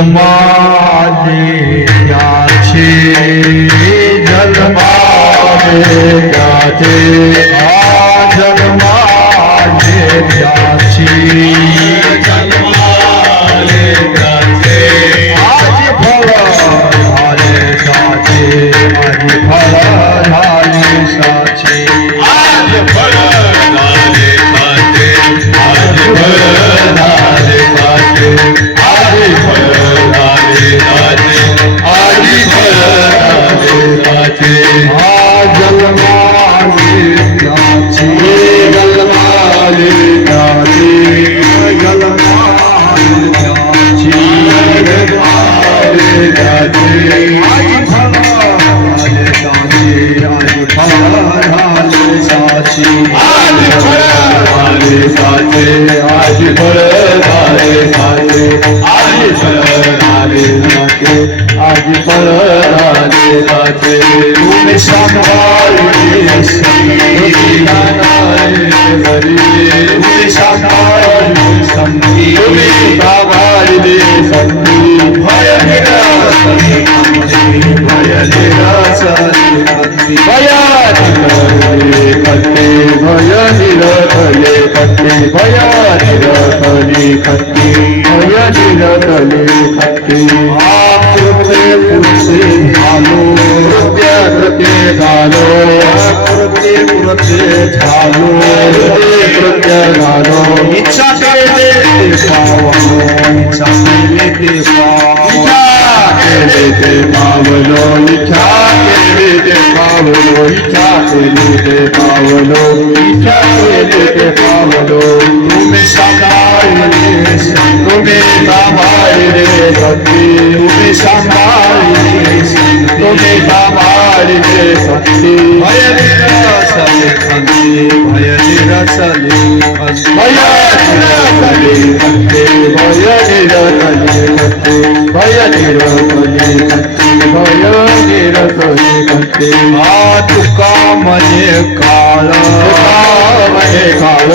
जलमाले त्याचे जलमाले त्याचे जलमाले त्याची जलमाले त्याचे आज फळ झाले साचे आज फळ झाले साचे आज फळ झाले साचे आज फळ झाले साचे इच्छा केली ते पावलो इच्छा केली ते पावलो इच्छा केली ते पावलो इच्छा केली ते पावलो तुम्ही सांभाळले तुम्ही सांभाळले सती तुम्ही सांभाळले तुम्ही सांभाळले सती भय निरसले खंती भय निरसले खंती भय निरसले खंती भय निरसले खंती भय निरसले खंती भय निरसले खंती तुका मने काळ मने काळ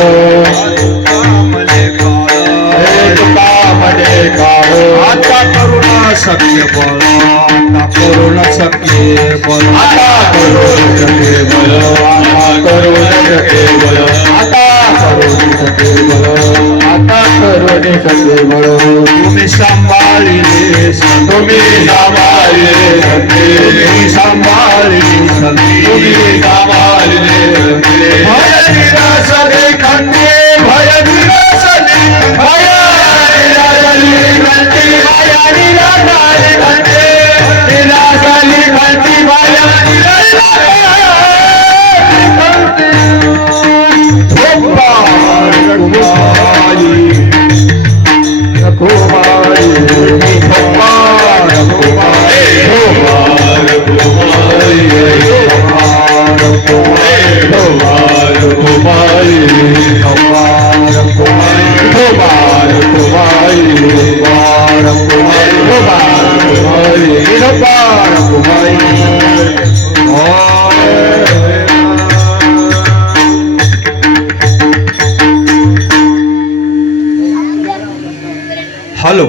तुका मने काळ आता करुणा शक्य बळ आता करुणा शक्य बळ आता करुण शक्य बळ आता करुण शक्य बळ आता करुण शक्य बळ आता करुण शक्य बळ तुम्ही सांभाळले तुम्ही सांभाळले तुम्ही सांभाळले तुम्ही सांभाळले भय निरासले खंते भय निरासले भय निरासले खंते भय निरासले खंते निरासले खंते भय निरासले खंते धोपार कुमारी कुमारी धोपार कुमारी धोपार कुमारी धोपार कुमारी धोपार कुमारी धोपार कुमारी धोपार कुमारी धोपार कुमारी धोपार कुमारी धोपार कुमारी हेलो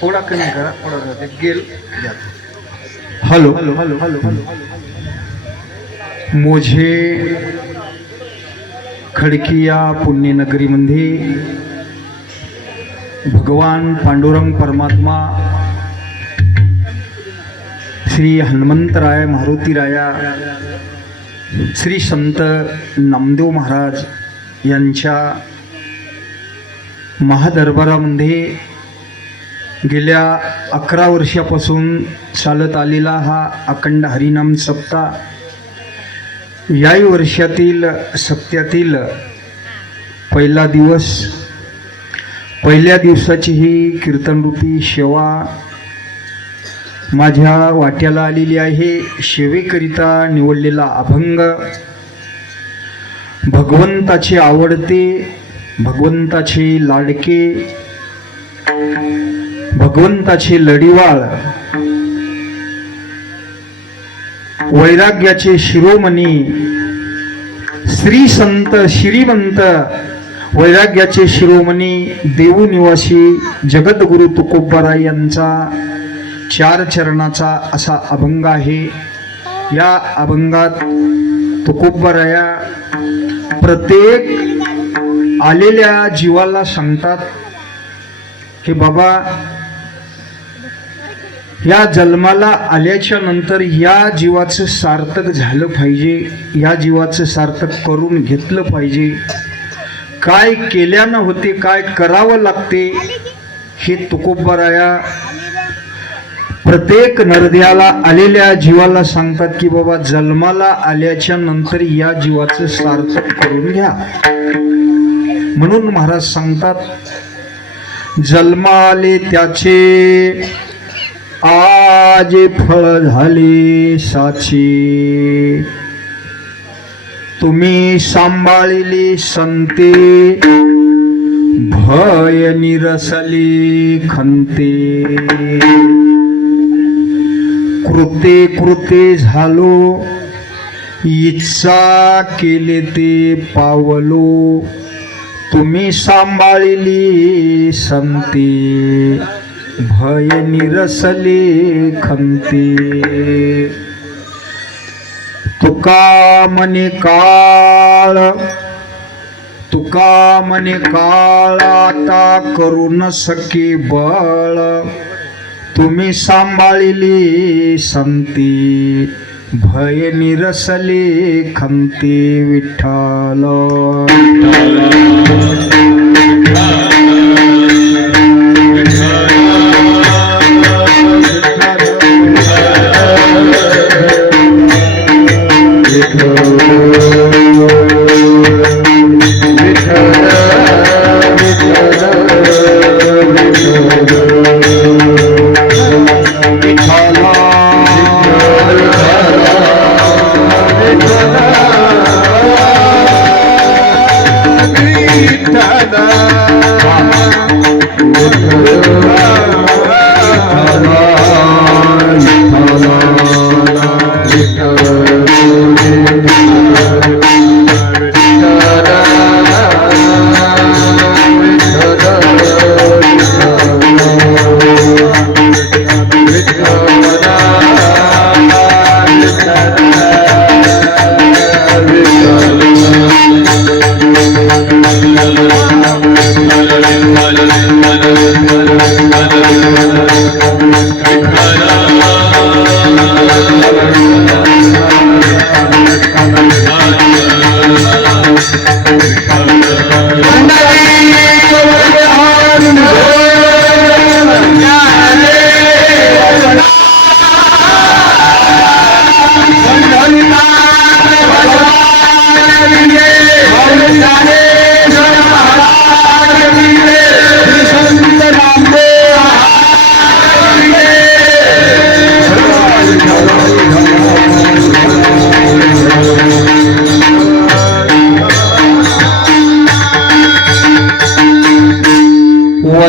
थोड़ा कमी करा थोड़ा करा गेल hello hello hello hello hello मुझे खडकिया पुण्यनगरीमध्ये भगवान पांडुरंग परमात्मा श्री हनुमंतराय मारुतीराया श्री संत नामदेव महाराज यांच्या महादरबारामध्ये गेल्या 11 वर्षापासून चालत आलेला हा अखंड हरिनाम सप्ताह याही वर्षातील सप्त्यातील पहिला दिवस, पहिल्या दिवसाची ही कीर्तनरूपी सेवा माझ्या वाट्याला आलेली आहे. सेवेकरिता निवडलेला अभंग भगवंताचे आवडते, भगवंताचे लाडके, भगवंताचे लढीवाळ, वैराग्याचे शिरोमणी, श्री संत श्रीमंत वैराग्याचे शिरोमणी देऊ निवासी जगद्गुरु तुकोबाराय यांचा 4 चरणाचा असा अभंग आहे. या अभंगात तुकोबाराया प्रत्येक आलेल्या जीवाला सांगतात की बाबा, या जन्माला आल्याच्या नंतर या जीवाचं सार्थक झालं पाहिजे, या जीवाचं सार्थक करून घेतलं पाहिजे. काय केल्यानं होते, काय करावं लागते हे तुकोबाराया प्रत्येक नरद्याला आलेल्या जीवाला सांगतात की बाबा, जन्माला आल्याच्या नंतर या जीवाचं सार्थक करून घ्या. म्हणून महाराज सांगतात, जन्माले त्याचे आज फळ झाले साचे, तुम्ही सांभाळिले संते, भय निरसले खंते. कृते कृते झालो, इच्छा केले ते पावलो, तुम्ही सांभाळिली संते, भय निरसले खंते. तुका मने काळ, तुका मने काळ, आता करू न सके बळ, तुम्ही सांभाळिली संते, भय निरसले खंते. विठ्ठल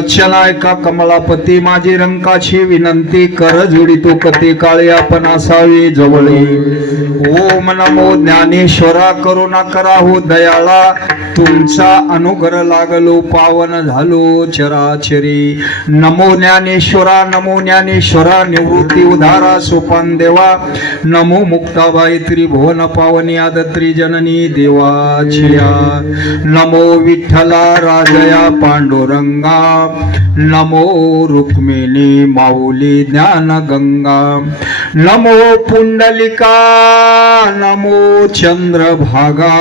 वचन ऐका कमलापती माझी रंकाची विनंती कर जोडितो कते काळे आपण असावे जवळे ओम नमो ज्ञानेश्वरा करुणा करा हो दयाळा तुमचा अनुग्रह लागलो पावन झालो चराचरी नमो ज्ञानेश्वरा निवृत्ती उधारा सोपान देवा नमो मुक्ताबाई त्रिभुवन पावनी आदत्री जननी देवाचिया नमो विठ्ठला राजया पांडुरंगा नमो रुक्मिणी माऊली ज्ञान गंगा नमो पुंडलिका नमो चंद्रभागा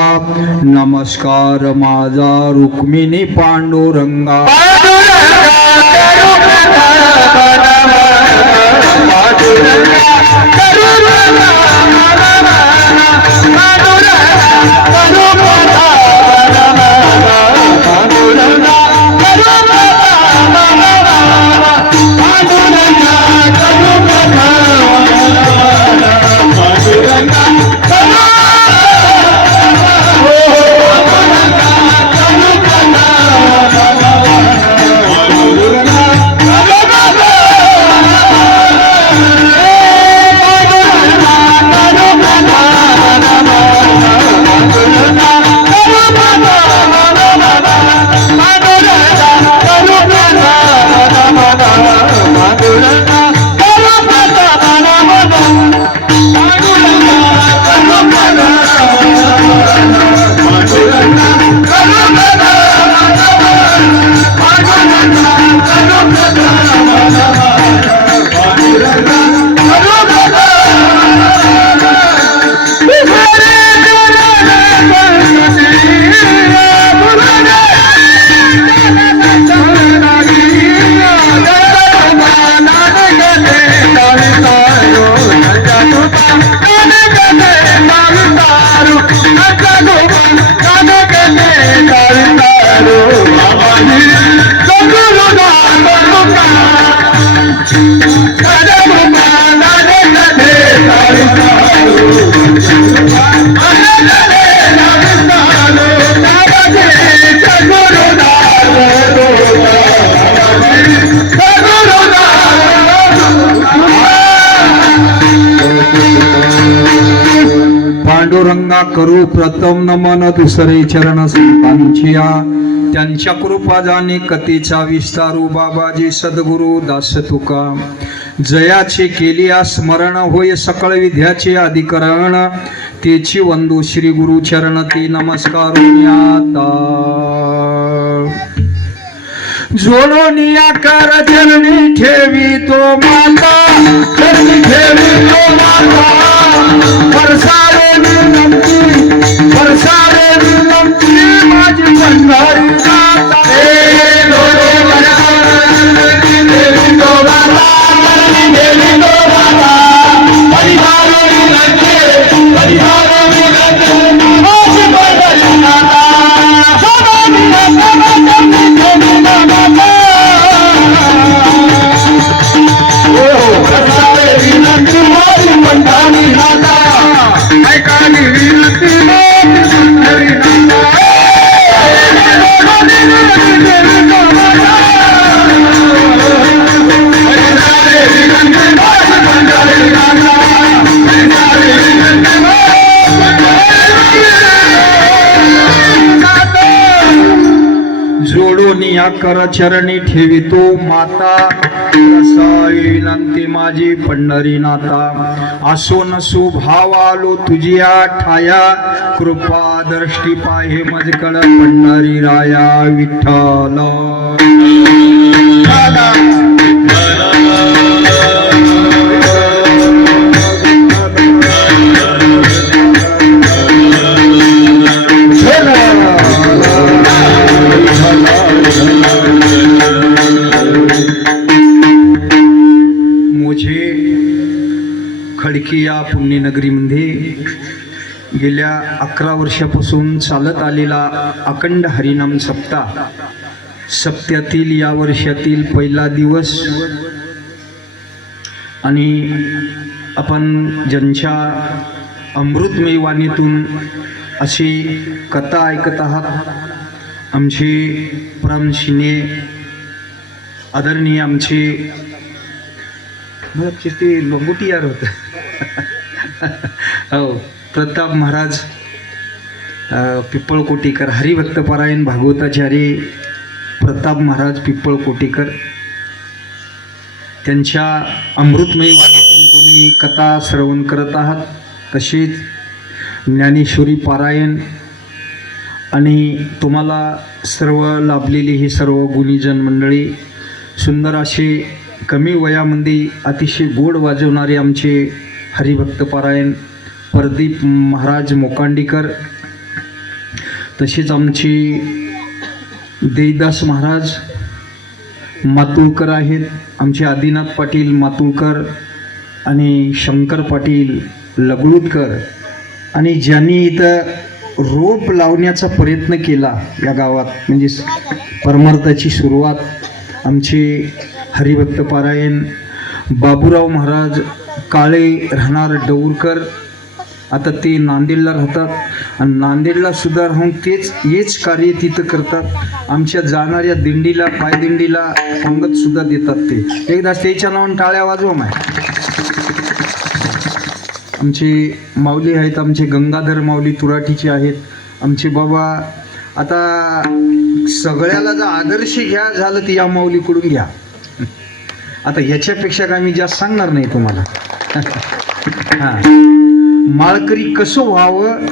नमस्कार माझा रुक्मिणी पांडुरंगा पांडुरंगा करू प्रथम नमन दुसरे चरण संतांचिया त्यांच्या कृपा जाणे कथेचा विस्तारू बाबाजी सद्गुरु दास तुका जयाचे केलिया स्मरण होय सकळ विद्याचे अधिकरण तेची वंदू श्री गुरु चरण ती नमस्कार जोडोनिया कर चरणी ठेवी तो माता चरणी ठेवी तो माता परसारे विनंती माझी पंढरी माता कर चरणी ठेवितो माता विनंती माझी पंढरी नाता असो नसो भाव आलो तुझिया ठाया कृपा दृष्टी पाहे मजकड पंढरी राया विठ्ठल खडकी या पुण्यनगरीमध्ये गेल्या 11 वर्षापासून चालत आलेला अखंड हरिनाम सप्ताह सप्त्यातील या वर्षातील पहिला दिवस आणि आपण ज्यांच्या अमृतमय वाणीतून अशी कथा ऐकत आहात आमचे परम शिने आदरणीय आमचे मला ते लोंगोटी यार होतं हो प्रताप महाराज पिप्पळकोटीकर, हरिभक्तपरायण भागवताचार्य प्रताप महाराज पिप्पळकोटीकर, त्यांच्या अमृतमयी वाणीतून तुम्ही कथा श्रवण करत आहात. तसेच ज्ञानेश्वरी पारायण आणि तुम्हाला सर्व लाभलेली ही सर्व गुणीजन मंडळी, सुंदर असे कमी वयामध्ये अतिशय गोड वाजवणारे आमचे हरिभक्त पारायण प्रदीप महाराज मोकांडीकर, तसेच आमचे देईदास महाराज मातुळकर आहेत, आमचे आदिनाथ पाटील मातुळकर आणि शंकर पाटील लगळूतकर, आणि ज्यांनी इथं रोप लावण्याचा प्रयत्न केला या गावात, म्हणजे परमार्थाची सुरुवात आमचे हरिभक्त पारायण बाबूराव महाराज काळे राहणार डौरकर, आता ते नांदेडला राहतात आणि नांदेडला सुद्धा राहून हेच कार्य तिथं करतात. आमच्या जाणाऱ्या दिंडीला पायदिंडीला पंगत सुद्धा देतात. ते एकदा त्याच्या नावाने टाळ्या वाजवा माय. आमचे माऊली आहेत, आमचे गंगाधर माऊली तुराटीचे आहेत आमचे बाबा. आता सगळ्याला जर आदर्श घ्या झालं तर या माऊलीकडून घ्या. आता ह्याच्यापेक्षा काय मी जास्त सांगणार नाही तुम्हाला. हां, माळकरी कसं व्हावं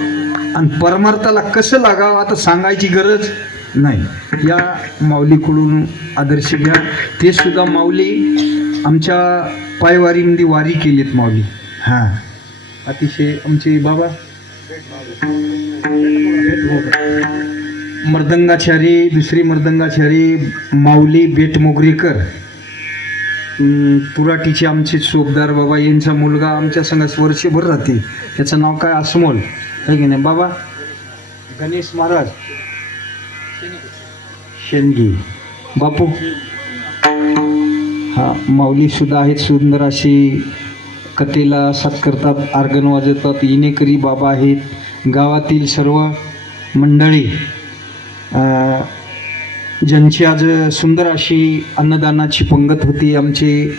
आणि परमार्थाला कसं लागावं आता सांगायची गरज नाही. या माऊलीकडून आदर्श घ्या. ते सुद्धा माऊली आमच्या पायवारीमध्ये वारी केलीत माऊली. हां, अतिशय आमचे बाबा मर्दंगाचारी, दुसरे मर्दंगाचारी माऊली बेटमोगरेकर तुराटीचे आमचे चोपदार बाबा, यांचा मुलगा आमच्या संघात वर्षभर राहते. त्याचं नाव काय अस्मोल आहे की नाही बाबा. गणेश महाराज शेंडगी बापू, हा माऊली सुद्धा आहेत. सुंदर अशी कथेला साथ करतात, आर्गन वाजवतात. इनेकरी बाबा आहेत. गावातील सर्व मंडळी ज्यांची आज सुंदर अशी अन्नदानाची पंगत होती. आमचे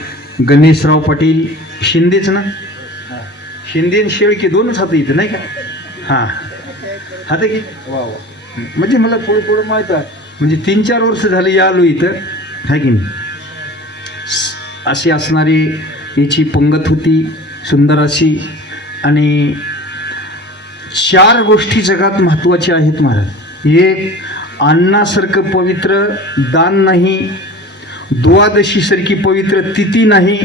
गणेशराव पाटील शिंदेच ना, शिंदे आणि शेळके दोनच हात इथं नाही का. हां, हात की वा वा, म्हणजे मला थोडं माहीत आहे. म्हणजे 3-4 वर्ष झाले या आलो इथं आहे की नाही. अशी असणारी याची पंगत होती सुंदर अशी. आणि 4 गोष्टी जगात महत्त्वाच्या आहेत महाराज. एक, अन्नासारखं पवित्र दान नाही, द्वादशीसारखी पवित्र तिथी नाही,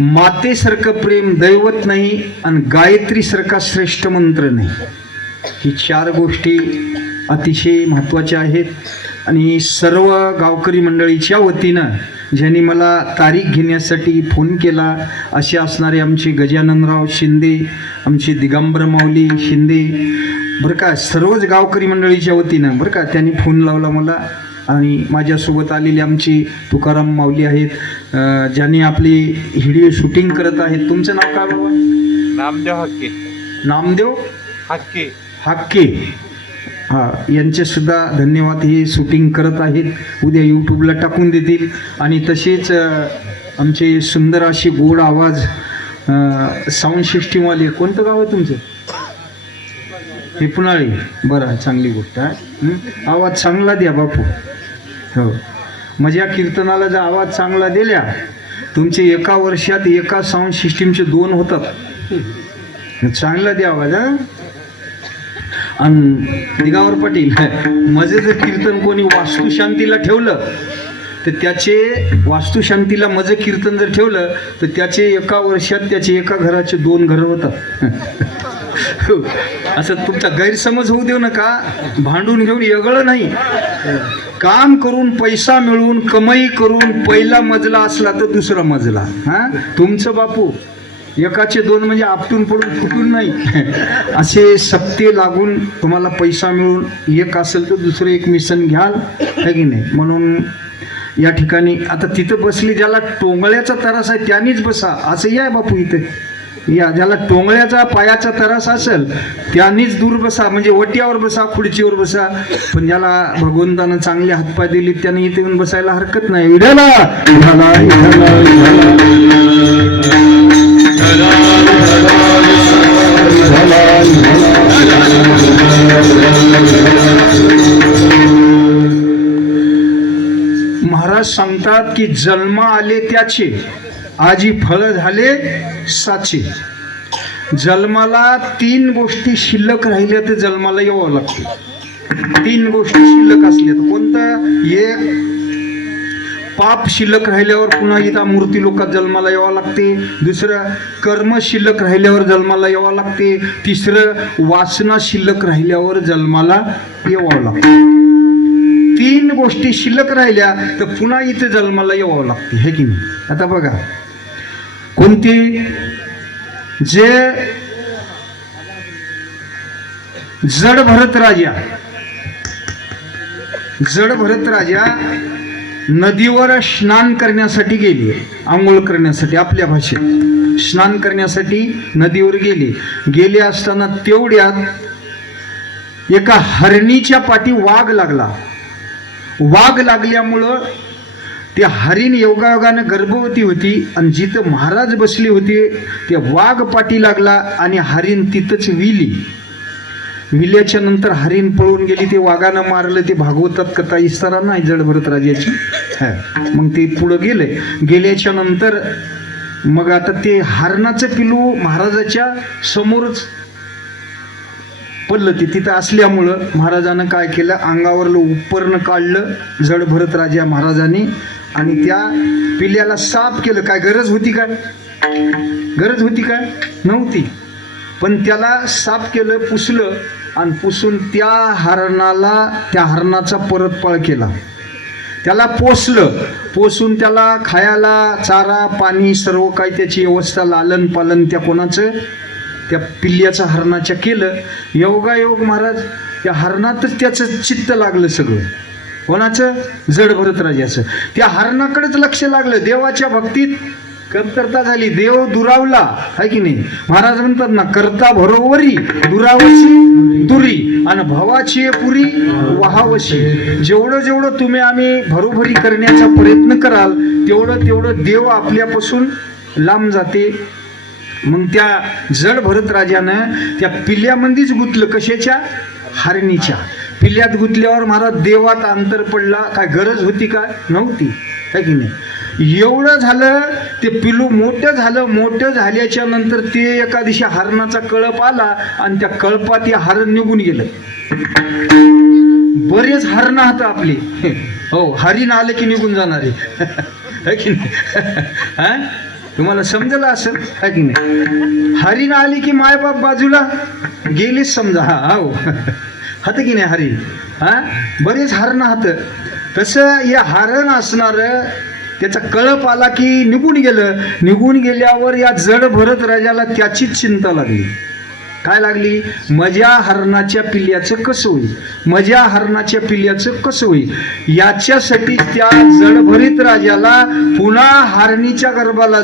मातेसारखं प्रेम दैवत नाही, आणि गायत्रीसारखा श्रेष्ठ मंत्र नाही. ही 4 गोष्टी अतिशय महत्त्वाच्या आहेत. आणि सर्व गावकरी मंडळीच्या वतीनं ज्यांनी मला तारीख घेण्यासाठी फोन केला असे असणारे आमचे गजाननराव शिंदे, आमचे दिगंबर माऊली शिंदे बरं का, सर्वच गावकरी मंडळीच्या वतीनं बरं का, त्यांनी फोन लावला मला. आणि माझ्यासोबत आलेले आमची तुकाराम माऊली आहेत, ज्यांनी आपली व्हिडिओ शूटिंग करत आहेत. तुमचं नाव काय बाबा. नामदेव हक्के. नामदेव हक्के. हक्के, हां, यांचेसुद्धा धन्यवाद. हे शूटिंग करत आहेत, उद्या यूट्यूबला टाकून देतील. आणि तसेच आमचे सुंदर अशी गोड आवाज साऊंड सिस्टीमवाले, कोणतं गाव आहे तुमचं. हे पुनाळी, बरं, चांगली गोष्ट आहे. आवाज चांगला द्या बापू. हो, माझ्या कीर्तनाला जर आवाज चांगला दिल्या तुमचे एका वर्षात एका साऊंड सिस्टीमचे 2 होतात. चांगला द्या आवाज. हां, आणि दिगावर पाटील, माझं जर कीर्तन कोणी वास्तुशांतीला ठेवलं तर त्याचे वास्तुशांतीला माझं कीर्तन जर ठेवलं तर त्याचे एका वर्षात त्याचे एका घराचे 2 घरं होतात. असं तुमचा गैरसमज होऊ देऊ नका. भांडून घेऊन वेगळं नाही, काम करून पैसा मिळवून कमाई करून पहिला मजला असला तर दुसरा मजला. हां, तुमचं बापू एकाचे 2 म्हणजे आपटून पडून फुटून नाही, असे सप्ते लागून तुम्हाला पैसा मिळून एक असेल तर दुसरं एक मिशन घ्याल है की नाही. म्हणून या ठिकाणी आता तिथं बसली ज्याला टोंगळ्याचा त्रास आहे त्यानेच बसा, असं या बापू इथे या ज्याला टोंगळ्याचा पायाचा त्रास असेल त्यांनीच दूर बसा, म्हणजे वट्यावर बसा, खुर्चीवर बसा. पण ज्याला भगवंतानं चांगले हातपाय दिले त्याने इथे येऊन बसायला हरकत नाही. विठाला विठाला विठाला महाराज सांगतात की जन्म आले त्याचे आजी फळ झाले साचे. जन्माला 3 गोष्टी शिल्लक राहिल्या तर जन्माला यावं लागतं. 3 गोष्टी शिल्लक असल्या तर कोणतं? एक, पाप शिल्लक राहिल्यावर पुन्हा इथं मूर्ती लोकात जन्माला यावं लागते. दुसरं, कर्म शिल्लक राहिल्यावर जन्माला यावं लागते. तिसरं, वासना शिल्लक राहिल्यावर जन्माला यावं लागतं. 3 गोष्टी शिल्लक राहिल्या तर पुन्हा इथे जन्माला यावं लागते, हे की नाही? आता बघा, कोणती? जे जड भरत राजा नदीवर स्नान करण्यासाठी गेले, आंघोळ करण्यासाठी, आपल्या भाषेत स्नान करण्यासाठी नदीवर गेले असताना तेवढ्यात एका हरणीच्या पाठी वाघ लागला. वाघ लागल्यामुळं ते हरिण योगायोगानं गर्भवती होती आणि जिथं महाराज बसले होते ते वाघ पाठी लागला आणि हरिण तिथंच विल्याच्या नंतर हरिण पळून गेली. ते वाघानं मारलं. ते भागवतात कथा इस्तारा नाही जड भरत राजाची. मग ते पुढं गेल्याच्या नंतर मग आता ते हरणाचं पिलू महाराजाच्या समोरच पडलं. ते तिथं असल्यामुळं महाराजानं काय केलं, अंगावरलं उपरणं काढलं जड भरत राजा महाराजांनी आणि त्या पिल्याला साफ केलं. काय गरज होती काय? नव्हती. पण त्याला साफ केलं, पुसलं आणि पुसून त्या हरणाचा परतपाळ केला. त्याला पोसून त्याला खायला चारा पाणी सर्व काही त्याची व्यवस्था, लालन पालन त्या पिल्ल्याचं हरणाच्या केलं. योगायोग महाराज त्या हरणातच त्याचं चित्त लागलं सगळं. कोणाचं? जड भरत राजाचं. त्या हरणाकडेच लक्ष लागलं. देवाच्या भक्तीत कमतरता झाली, देव दुरावला, आहे की नाही? महाराज म्हणतात ना, करता भरोवरी दुरावशी दुरी आणि भवाची पुरी वहावशी. जेवढं तुम्ही आम्ही भरोभरी करण्याचा प्रयत्न कराल तेवढं देव आपल्यापासून लांब जाते. मग त्या जड भरत राजानं त्या पिल्ल्यामध्येच गुंतलं. कशाच्या? हरणीच्या पिल्ल्यात गुंतल्यावर महाराज देवात अंतर पडला. काय गरज होती का? नव्हती, है की नाही? एवढं झालं, ते पिलू मोठं झाल्याच्या नंतर ते एका दिवशी हरणाचा कळप आला आणि त्या कळपात हे हरण निघून गेलं. बरेच हरण हात आपले, हो, हरिण आले की निघून जाणारे, है की नाही? तुम्हाला समजलं असेल, है की नाही? हरिण आली की मायबाप बाजूला गेलीच समजा. हो, हात की नाही हरिण? बरेच हरण हात. तसं हे हरण असणार, त्याचा कळप आला की निघून गेल्यावर या जड भरत राजाला त्याचीच चिंता लागली. काय लागली? माझ्या हरणाच्या पिल्ल्याचं कसं होईल, याच्यासाठी त्या जडभरीत राजाला पुन्हा हरणीच्या गर्भाला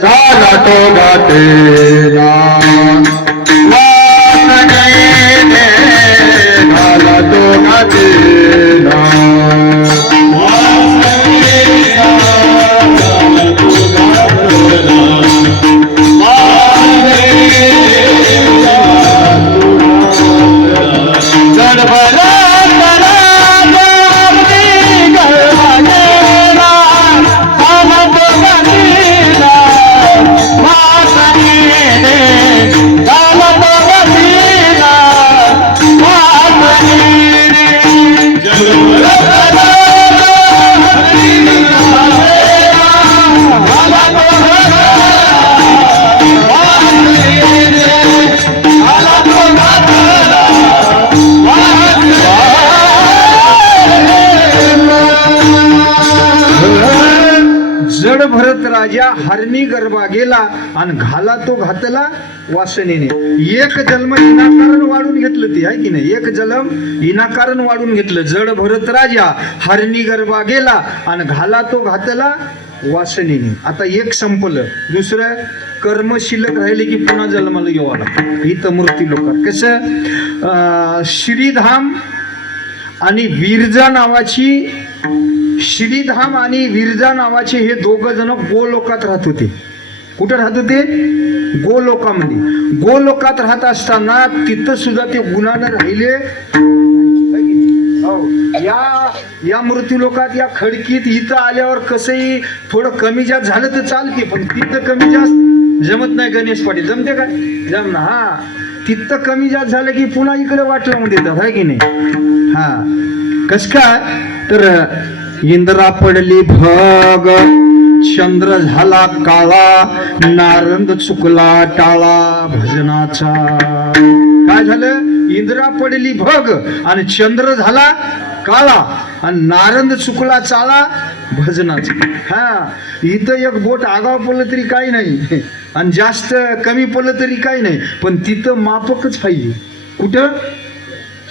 भरत राजा हरणी गर्भा गेला आणि घातला वासनेने. एक जन्म इनाकारण वाढून घेतलं ते, आहे की नाही? एक जन्म इनाकारण वाढून घेतलं. जड भरत राजा हरणी गर्भा गेला आणि घातला वासनेने. आता एक संपलं. दुसरं कर्म शिल्लक राहिले की पुन्हा जन्माला यावं लागतं. इथं मूर्ती लोकात कसं श्रीधाम आणि विरजा नावाचे हे दोघं जण गोलोकात राहत होते. कुठं राहत होते? गोलोकामध्ये. गोलोकात राहत असताना तिथं सुद्धा ते गुणानं राहिले. या मृत्यू लोकात या खडकीत इथं आल्यावर कसंही थोडं कमी जास्त झालं तर चालते, पण तिथं कमी जास्त जमत नाही. गणेश पाटील जमते काय? जम ना. हा, तिथं कमी जास्त झालं की पुन्हा इकडे वाट लावून देतात, आहे की नाही? हा, कस काय तर इंद्रा पडली भग, चंद्र झाला काळा, नारंद चुकला टाळा भजनाचा. काय झालं? इंद्रा पडली भग आणि चंद्र झाला काळा आणि नारंद चुकला चाळा भजनाचा. हा, इथं एक बोट आगाव पडलं तरी काही नाही आणि जास्त कमी पडलं तरी काही नाही, पण तिथं मापकच पाहिजे. कुठं?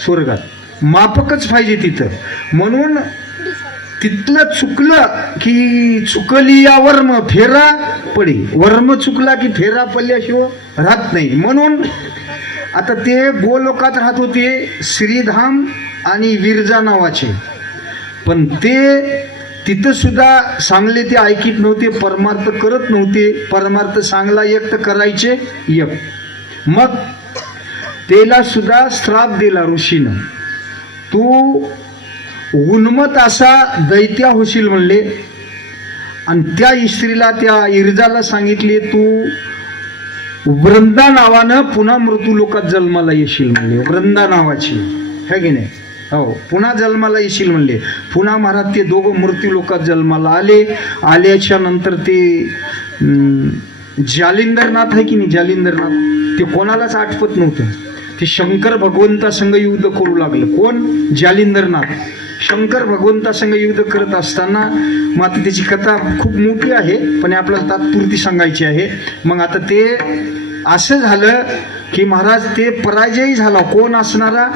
स्वर्गात मापकच पाहिजे तिथं. म्हणून तिथलं चुकलं की चुकली या वर्म फेरा पडे. वर्म चुकला की फेरा पडल्याशिवाय राहत नाही. म्हणून आता ते गोलोकात राहत होते श्रीधाम आणि विरजा नावाचे, पण ते तिथं सुद्धा सांगले ते ऐकित नव्हते, परमार्थ करत नव्हते. परमार्थ सांगला एक तर करायचे एक. मग त्याला सुद्धा श्राप दिला ऋषीनं, तू उन्मत असा दैत्या होशील म्हणले. आणि त्या स्त्रीला, त्या इर्जाला सांगितले, तू वृंदा नावानं पुन्हा मृत्यू लोकात जन्माला येशील म्हणले. वृंदा नावाची, है की नाही? हो, पुन्हा जन्माला येशील म्हणले. पुन्हा महाराज ते दोघं मृत्यू लोकात जन्माला आले. आल्याच्या नंतर ते जालिंदरनाथ आहे की नाही, जालिंदरनाथ, ते कोणालाच आठवत नव्हतं. ते शंकर भगवंता संग युद्ध करू लागलं. कोण? जालिंदरनाथ. शंकर भगवंता संग युद्ध करत असताना, मग आता त्याची कथा खूप मोठी आहे, पण आपल्याला तात्पुरती सांगायची आहे. मग आता ते असं झालं की महाराज ते पराजयी झाला. कोण असणारा?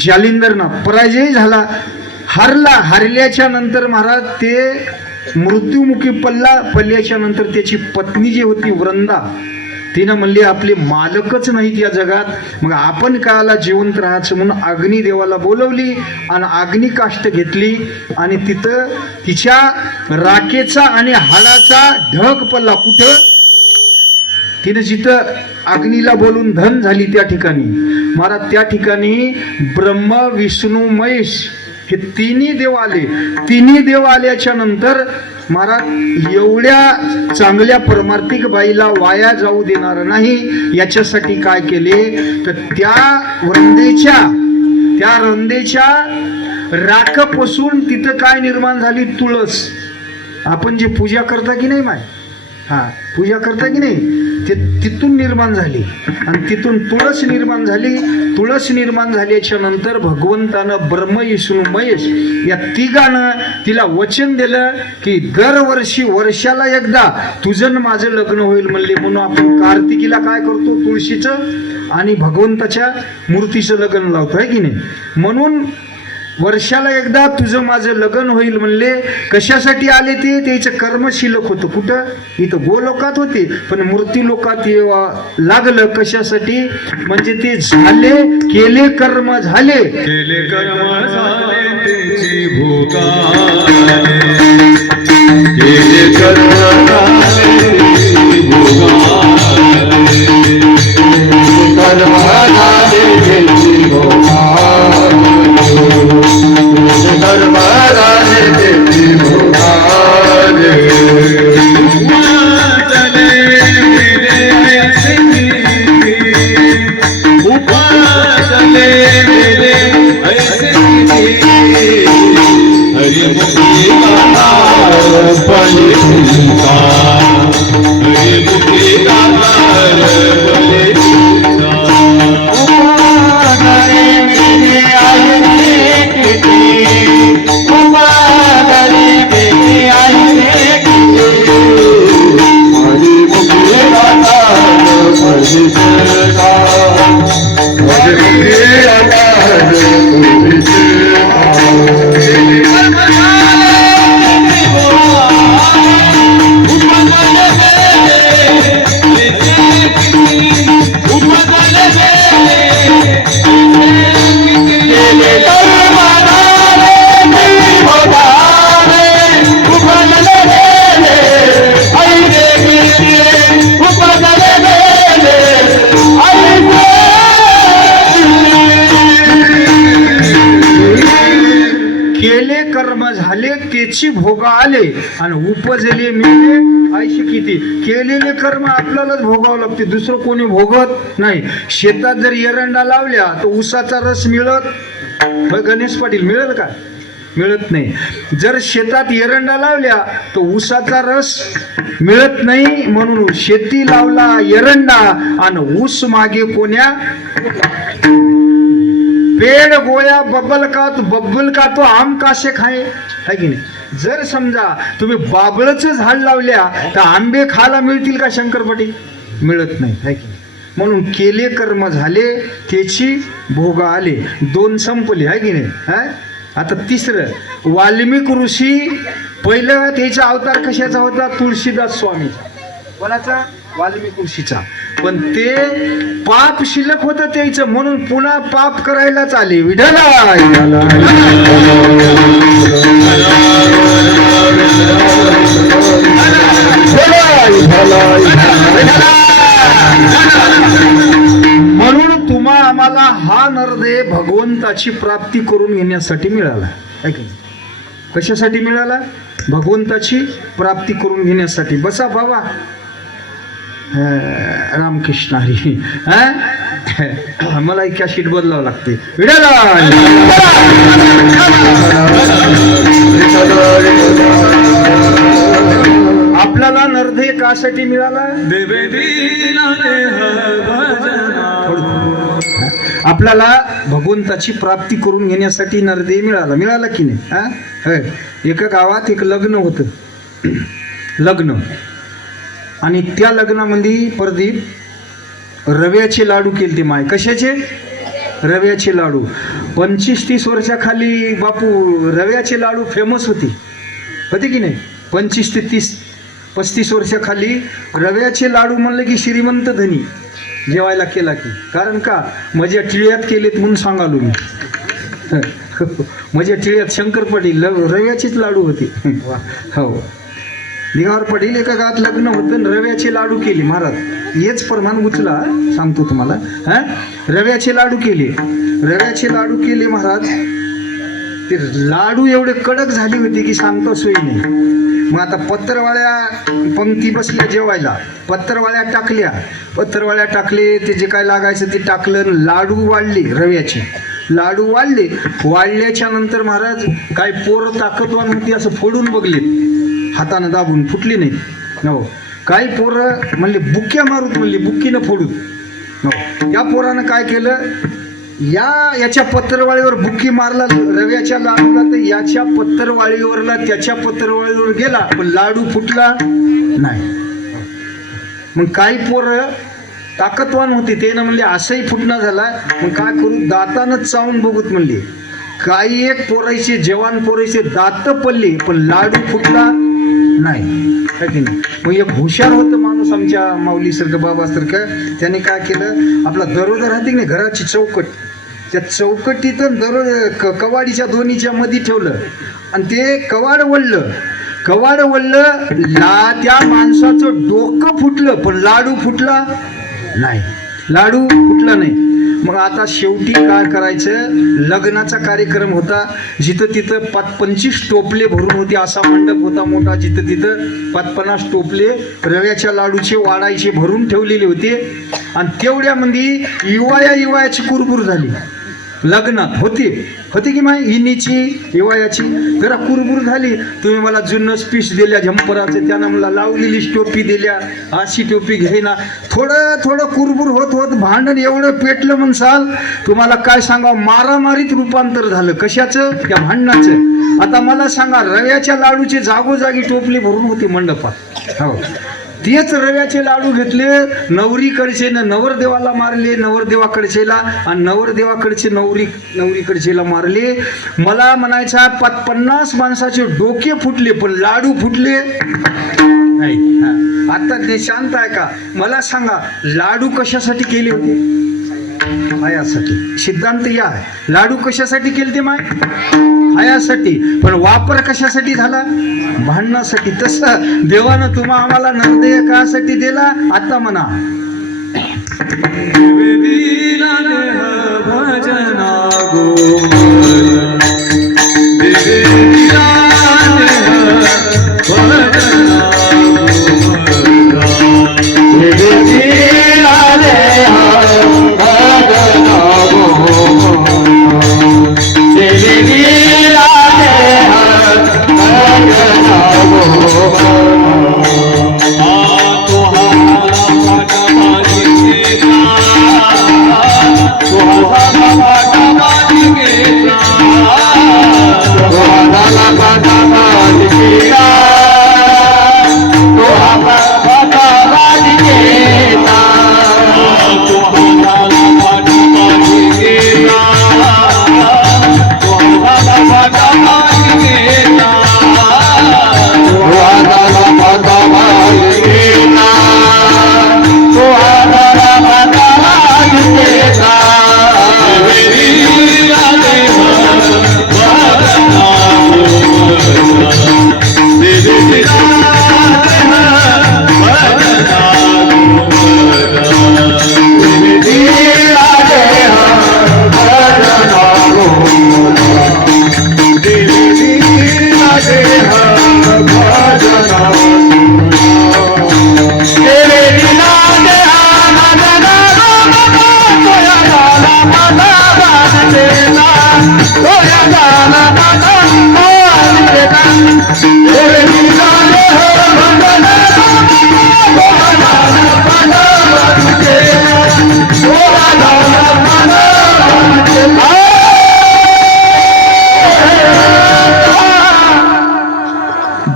जालिंदरनाथ पराजयी झाला, हारला. हारल्याच्या नंतर महाराज ते मृत्युमुखी पडल्याच्या नंतर त्याची पत्नी जी होती वृंदा, तिनं म्हणली आपले मालकच नाहीत या जगात, मग आपण कायला जिवंत राहायचं म्हणून अग्निदेवाला बोलवली आणि अग्निकाष्ट घेतली. आणि तिथं तिच्या राखेचा आणि हाडाचा ढग पडला. कुठं? तिनं जिथं अग्नीला बोलून धन झाली त्या ठिकाणी महाराज, त्या ठिकाणी ब्रह्म विष्णू महेश हे तिन्ही देव आले. तिन्ही देव आल्याच्या नंतर महाराज एवढ्या चांगल्या परमार्थिक बाईला वाया जाऊ देणार नाही याच्यासाठी काय केले, तर त्या रंदेच्या राखपासून तिथं काय निर्माण झाली? तुळस. आपण जे पूजा करता की नाही माय, हा पूजा करता की नाही, ते तिथून निर्माण झाली. आणि तिथून तुळस निर्माण झाली. तुळस निर्माण झाल्याच्या नंतर भगवंतानं ब्रह्म विष्णू महेश या तिघानं तिला वचन दिलं की दरवर्षी वर्षाला एकदा तुझं माझं लग्न होईल म्हणले. म्हणून आपण कार्तिकीला काय करतो? तुळशीचं आणि भगवंताच्या मूर्तीचं लग्न लावतो, आहे की नाही? म्हणून वर्षाला एकदा तुझं माझं लग्न होईल म्हणले. कशासाठी आले ते? त्याचं कर्म शिल्लक होतं. कुठं? इथं गोलोकात होते, पण मृत्यू लोकात लागलं. कशासाठी? म्हणजे ते झाले, केले कर्म झाले, केले कर्म झाले त्याची भोगा, केले कर्म झाले त्याची भोगा, कर्म झाले त्याची भोगा, कर्म झाले त्याची भोगा. तेची भोग आले आणि उपजले मिळले आयशी किती. केलेले कर्म आपल्यालाच भोगावं लागते, दुसरं कोणी भोगत नाही. शेतात जर एरंडा लावल्या तर ऊसाचा रस मिळत, गणेश पाटील मिळेल का? मिळत नाही. जर शेतात एरंडा लावल्या तर ऊसाचा रस मिळत नाही. म्हणून शेती लावला एरंडा आणि ऊस मागे कोण्या. पेड़ गोया बब्बल का तो आम कासे खाए, है की नाही. जर समजा तुम्ही बाबळचं झाड लावल्या तर आंबे खायला मिळतील का शंकर पाटील? मिळत नाही, है की नाही. म्हणून केले कर्म झाले त्याची भोग आले. दोन संपले, आहे की नाही. हा, आता तिसरं वाल्मिक ऋषी. पहिलं त्याचा अवतार कशाचा होता? तुळशीदास स्वामीचा. कोणाचा? वाल्मिक ऋषीचा. पण ते पाप शिल्लक होतं त्याचं, म्हणून पुन्हा पाप करायलाच आले. विठ्ठला म्हणून तुम्हा आम्हाला हा नरदेह भगवंताची प्राप्ती करून घेण्यासाठी मिळाला. कशासाठी मिळाला? भगवंताची प्राप्ती करून घेण्यासाठी. बसा बाबा. रामकृष्ण हरी. मला एक शीट बदलावं लागते. आपल्याला नरदेह कासाठी मिळाला? आपल्याला भगवंताची प्राप्ती करून घेण्यासाठी नरदेह मिळाला. मिळाला की नाही. एका गावात एक लग्न होतं. लग्न, आणि त्या लग्नामध्ये प्रदीप रव्याचे लाडू केले. ते माय कशाचे? रव्याचे लाडू. 25-30 वर्षाखाली बापू रव्याचे लाडू फेमस होते की नाही. 25 ते 35 वर्षाखाली रव्याचे लाडू म्हणलं की श्रीमंत धनी जेवायला केला की. कारण का? माझ्या टिळ्यात केलेत म्हणून सांगालो मी. माझ्या टिळ्यात शंकर पाटील रव्याचेच लाडू होते. हो, दिगावर पाटील एका गावात लग्न होतं, रव्याचे लाडू केले महाराज. हेच प्रमाण उचला, सांगतो तुम्हाला. रव्याचे लाडू केले. रव्याचे लाडू केले महाराज. ते लाडू एवढे कडक झाले होते की सांगता सोयी नाही. मग आता पत्रवाळ्या पंक्ती बसल्या जेवायला. पत्रवाळ्या टाकले, ते जे काय लागायचं ते टाकलं. लाडू वाढले, रव्याचे लाडू वाढल्याच्या नंतर महाराज काय पोरं ताकदवान होती असं फोडून बघले, हातानं दाबून, फुटली नाही. हो, काही पोरं म्हणले बुक्क्या मारूत, म्हणले बुक्कीनं फोडूत. हो, या पोरानं काय केलं, याच्या पत्रवाळीवर बुक्की मारला रव्याच्या लाडूला, तर याच्या पत्रवाळीवरला त्याच्या पत्रवाळीवर गेला, पण लाडू फुटला नाही. मग काही पोरं ताकदवान होती, ते ना म्हणले असंही फुटणं झाला, मग काय करू, दातानच चावून बघूत म्हणले. काही एक पोरायचे, जवान पोरायचे दात पडले, पण लाडू फुटला नाही. मग एक हुशार होतं माणूस, आमच्या माऊलीसारखं बाबासारखं. त्याने काय केलं, आपला दरोजा राहते की नाही घराची चौकट, त्या चौकटीतून कवाडीच्या दोन्हीच्या मध्ये ठेवलं आणि ते कवाड वळलं. त्या माणसाचं डोकं फुटलं, पण लाडू फुटला नाही. लाडू फुटला नाही. मग आता शेवटी काय करायचं, लग्नाचा कार्यक्रम होता, जिथं तिथं 25 टोपले भरून होते, असा मंडप होता मोठा, जिथं तिथं 50 टोपले रव्याच्या लाडूचे वाढायचे भरून ठेवलेले होते. आणि तेवढ्यामध्ये इवायाची कुरबुर झाली. लग्नात होती की माय इनीची इवायाची जरा कुरबुर झाली. तुम्ही मला जुन्नस पीस दिल्या झंपराचं, त्यानं मला लावलेली टोपी दिल्या, अशी टोपी घेईना. थोडं कुरबुर होत भांडण एवढं पेटलं म्हणसाल, तुम्हाला काय सांगावं, मारामारीत रूपांतर झालं. कशाचं? त्या भांडणाचं. आता मला सांगा, रव्याच्या लाडूचे जागोजागी टोपली भरून होती मंडपात. हो, तेच रव्याचे लाडू घेतले, नवरीकडचे नवरदेवाला मारले, नवरदेवाकडचेला, आणि नवरदेवाकडचे नवरीकडचेला मारले. मला म्हणायचा 50 माणसाचे डोके फुटले, पण लाडू फुटले नाही. आता ते शांत आहे का? मला सांगा, लाडू कशासाठी केले होते? खायासाठी. सिद्धांत या आहे, लाडू कशासाठी केले ते माय? खायासाठी. पण वापर कशासाठी झाला? भांडणासाठी. तसं देवानं तुम्हा आम्हाला नरदेह कासाठी दिला? आता म्हणा, भजना गो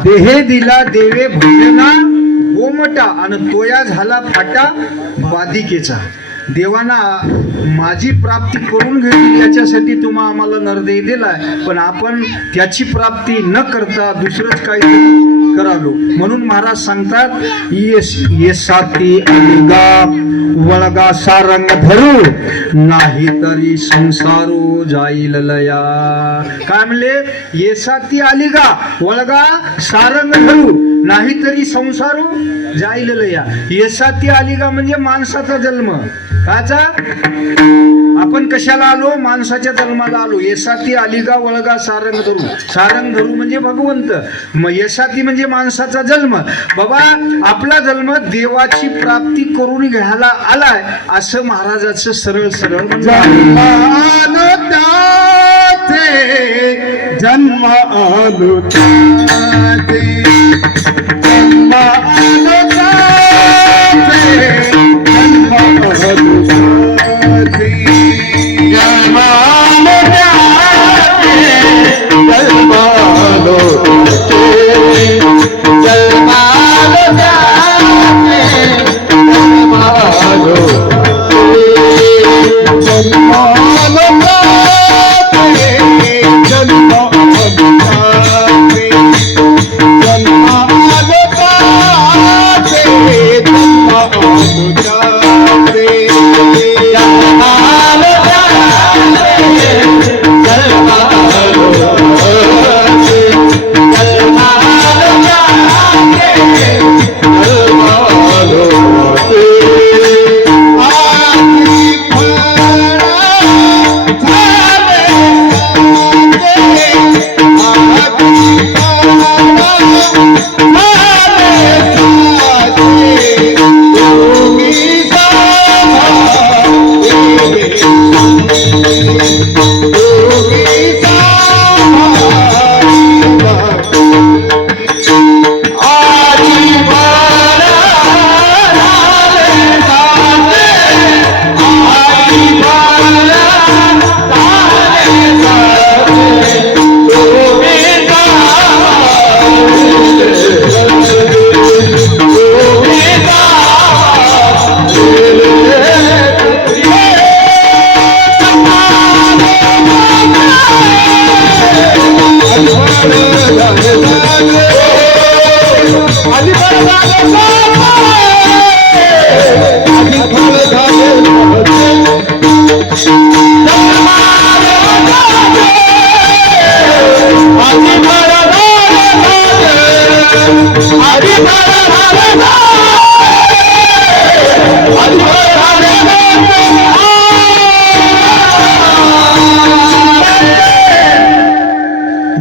देहे दिला देवे भजना गोमटा आणि तोया झाला फाटा बाधिकेचा. देवाना माझी प्राप्ती करून घेतली याच्यासाठी तुम्हा आम्हाला नरदेह दिलाय, पण आपण त्याची प्राप्ती न करता दुसरंच काही करालो. म्हणून महाराज सांगतात येसाती अलिगा वळगा सारंग धरू नाही तरी संसारो जाईल लया. काय म्हणले? येसाती अलिगा वळगा सारंग धरू नाही तरी संसारो जाईल लया. येसाती अलिगा म्हणजे माणसाचा जन्म. काचा? आपण कशाला आलो? माणसाच्या जन्माला आलो. येसाती अलिगा वळगा सारंग धरू. सारंग धरू म्हणजे भगवंत. मग येसाती म्हणजे माणसाचा जन्म. बाबा आपला जन्म देवाची प्राप्ती करून घ्यायला आलाय असं महाराजाचं सरळ सरळ जन्म आलो त्याचे, जन्म आलो त्याचे, जन्म आलो त्याचे, जन्म आलो त्याचे, जन्म आलो त्याचे, जन्म आलो त्याचे, जन्म आलो त्याचे, जन्म आलो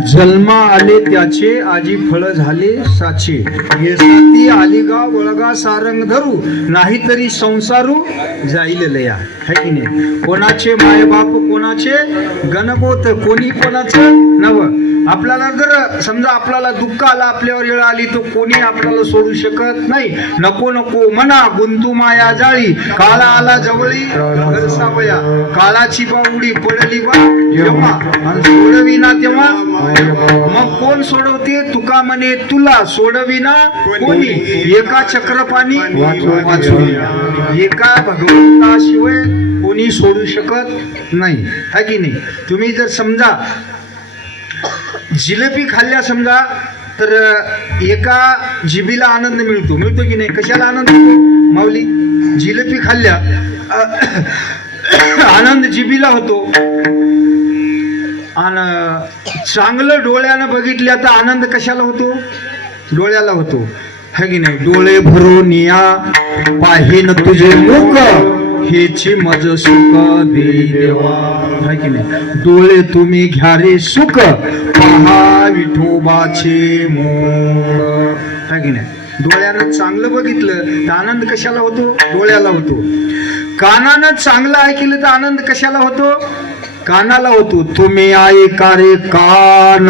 जन्मा आले त्याचे आजी फळ झाले साचे. येसाती आलिगा वळगा सारंग धरू नाहीतरी संसारू जाईल लया. है की नाही? कोणाचे मायबाप कोणाचे गणगोत कोणी कोणाचं नव. आपल्याला जर समजा आपल्याला दुःख आला आपल्यावर वेळ आली तर कोणी आपल्याला सोडू शकत नाही. नको नको म्हणा गुंतू माया जाळी काळा आला जवळी गरसावया. काळाची बावडी पडली बा जेव्हा आणि सोडविना तेव्हा मग कोण सोडवते? तुका म्हणे तुला सोडविना कोणी. एका चक्रपाणी वाचून एका भगवंताशिवाय कोणी सोडू शकत नाही. है की नाही? तुम्ही जर समजा जिलेबी खाल्ल्या समजा तर एका जिबीला आनंद मिळतो. मिळतो की नाही? कशाला आनंद होतो माऊली? जिलेबी खाल्ल्या आनंद जिबीला होतो. आणि चांगलं डोळ्यानं बघितल्या तर आनंद कशाला होतो? डोळ्याला होतो. है की नाही? डोळे भरून या पाहिन तुझे मुख हेचे मज सुख दे देवा. है की नाही? डोळे तुम्ही घ्या रे सुख पहा विठोबाचे मुख. है की नाही? डोळ्यानं चांगलं बघितलं तर आनंद कशाला होतो? डोळ्याला होतो. कानानं चांगलं ऐकलं तर आनंद कशाला होतो? कानाला होतो, तुम्ही ऐका रे कान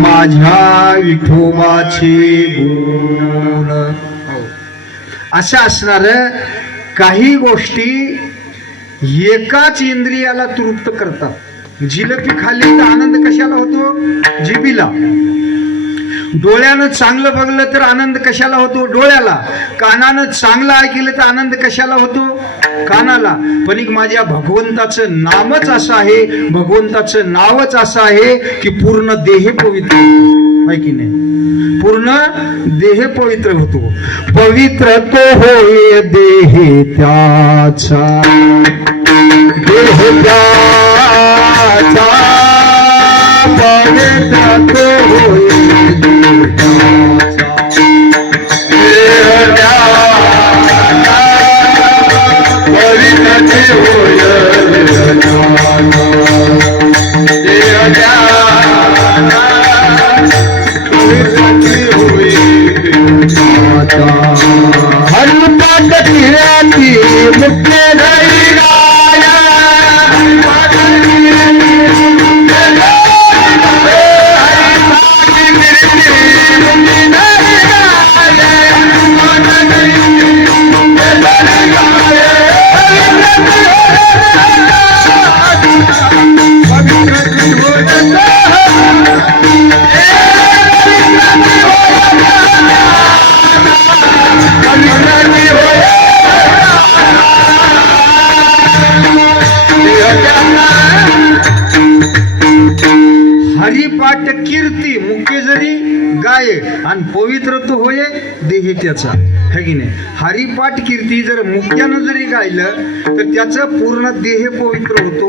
माझ्या विठोबाचे गुण. हो. असं असणार काही गोष्टी एकाच इंद्रियाला तृप्त करतात. जिलेबी खाल्ली तर आनंद कशाला होतो? जिभीला. डोळ्यानं चांगलं बघलं तर आनंद कशाला होतो? डोळ्याला. कानानं चांगलं ऐकलं तर आनंद कशाला होतो? कानाला. पण एक माझ्या भगवंताचं नामच असं आहे, भगवंताचं नावच असं आहे की पूर्ण देह पवित्र होतो. आहे की नाही? पूर्ण देह पवित्र होतो. पवित्र तो होय देह त्याचा, देह त्याचा पवित्र तो होय हरिपाठ किराती मुख्य धरी गाया, हरिपाठ कीर्ती मुख्य जरी गाये आणि पवित्र तो होय देह त्याचा. है की नाही? हरिपाठ कीर्ती जर मुख्यानं जरी गायलं तर त्याचं पूर्ण देह पवित्र होतो.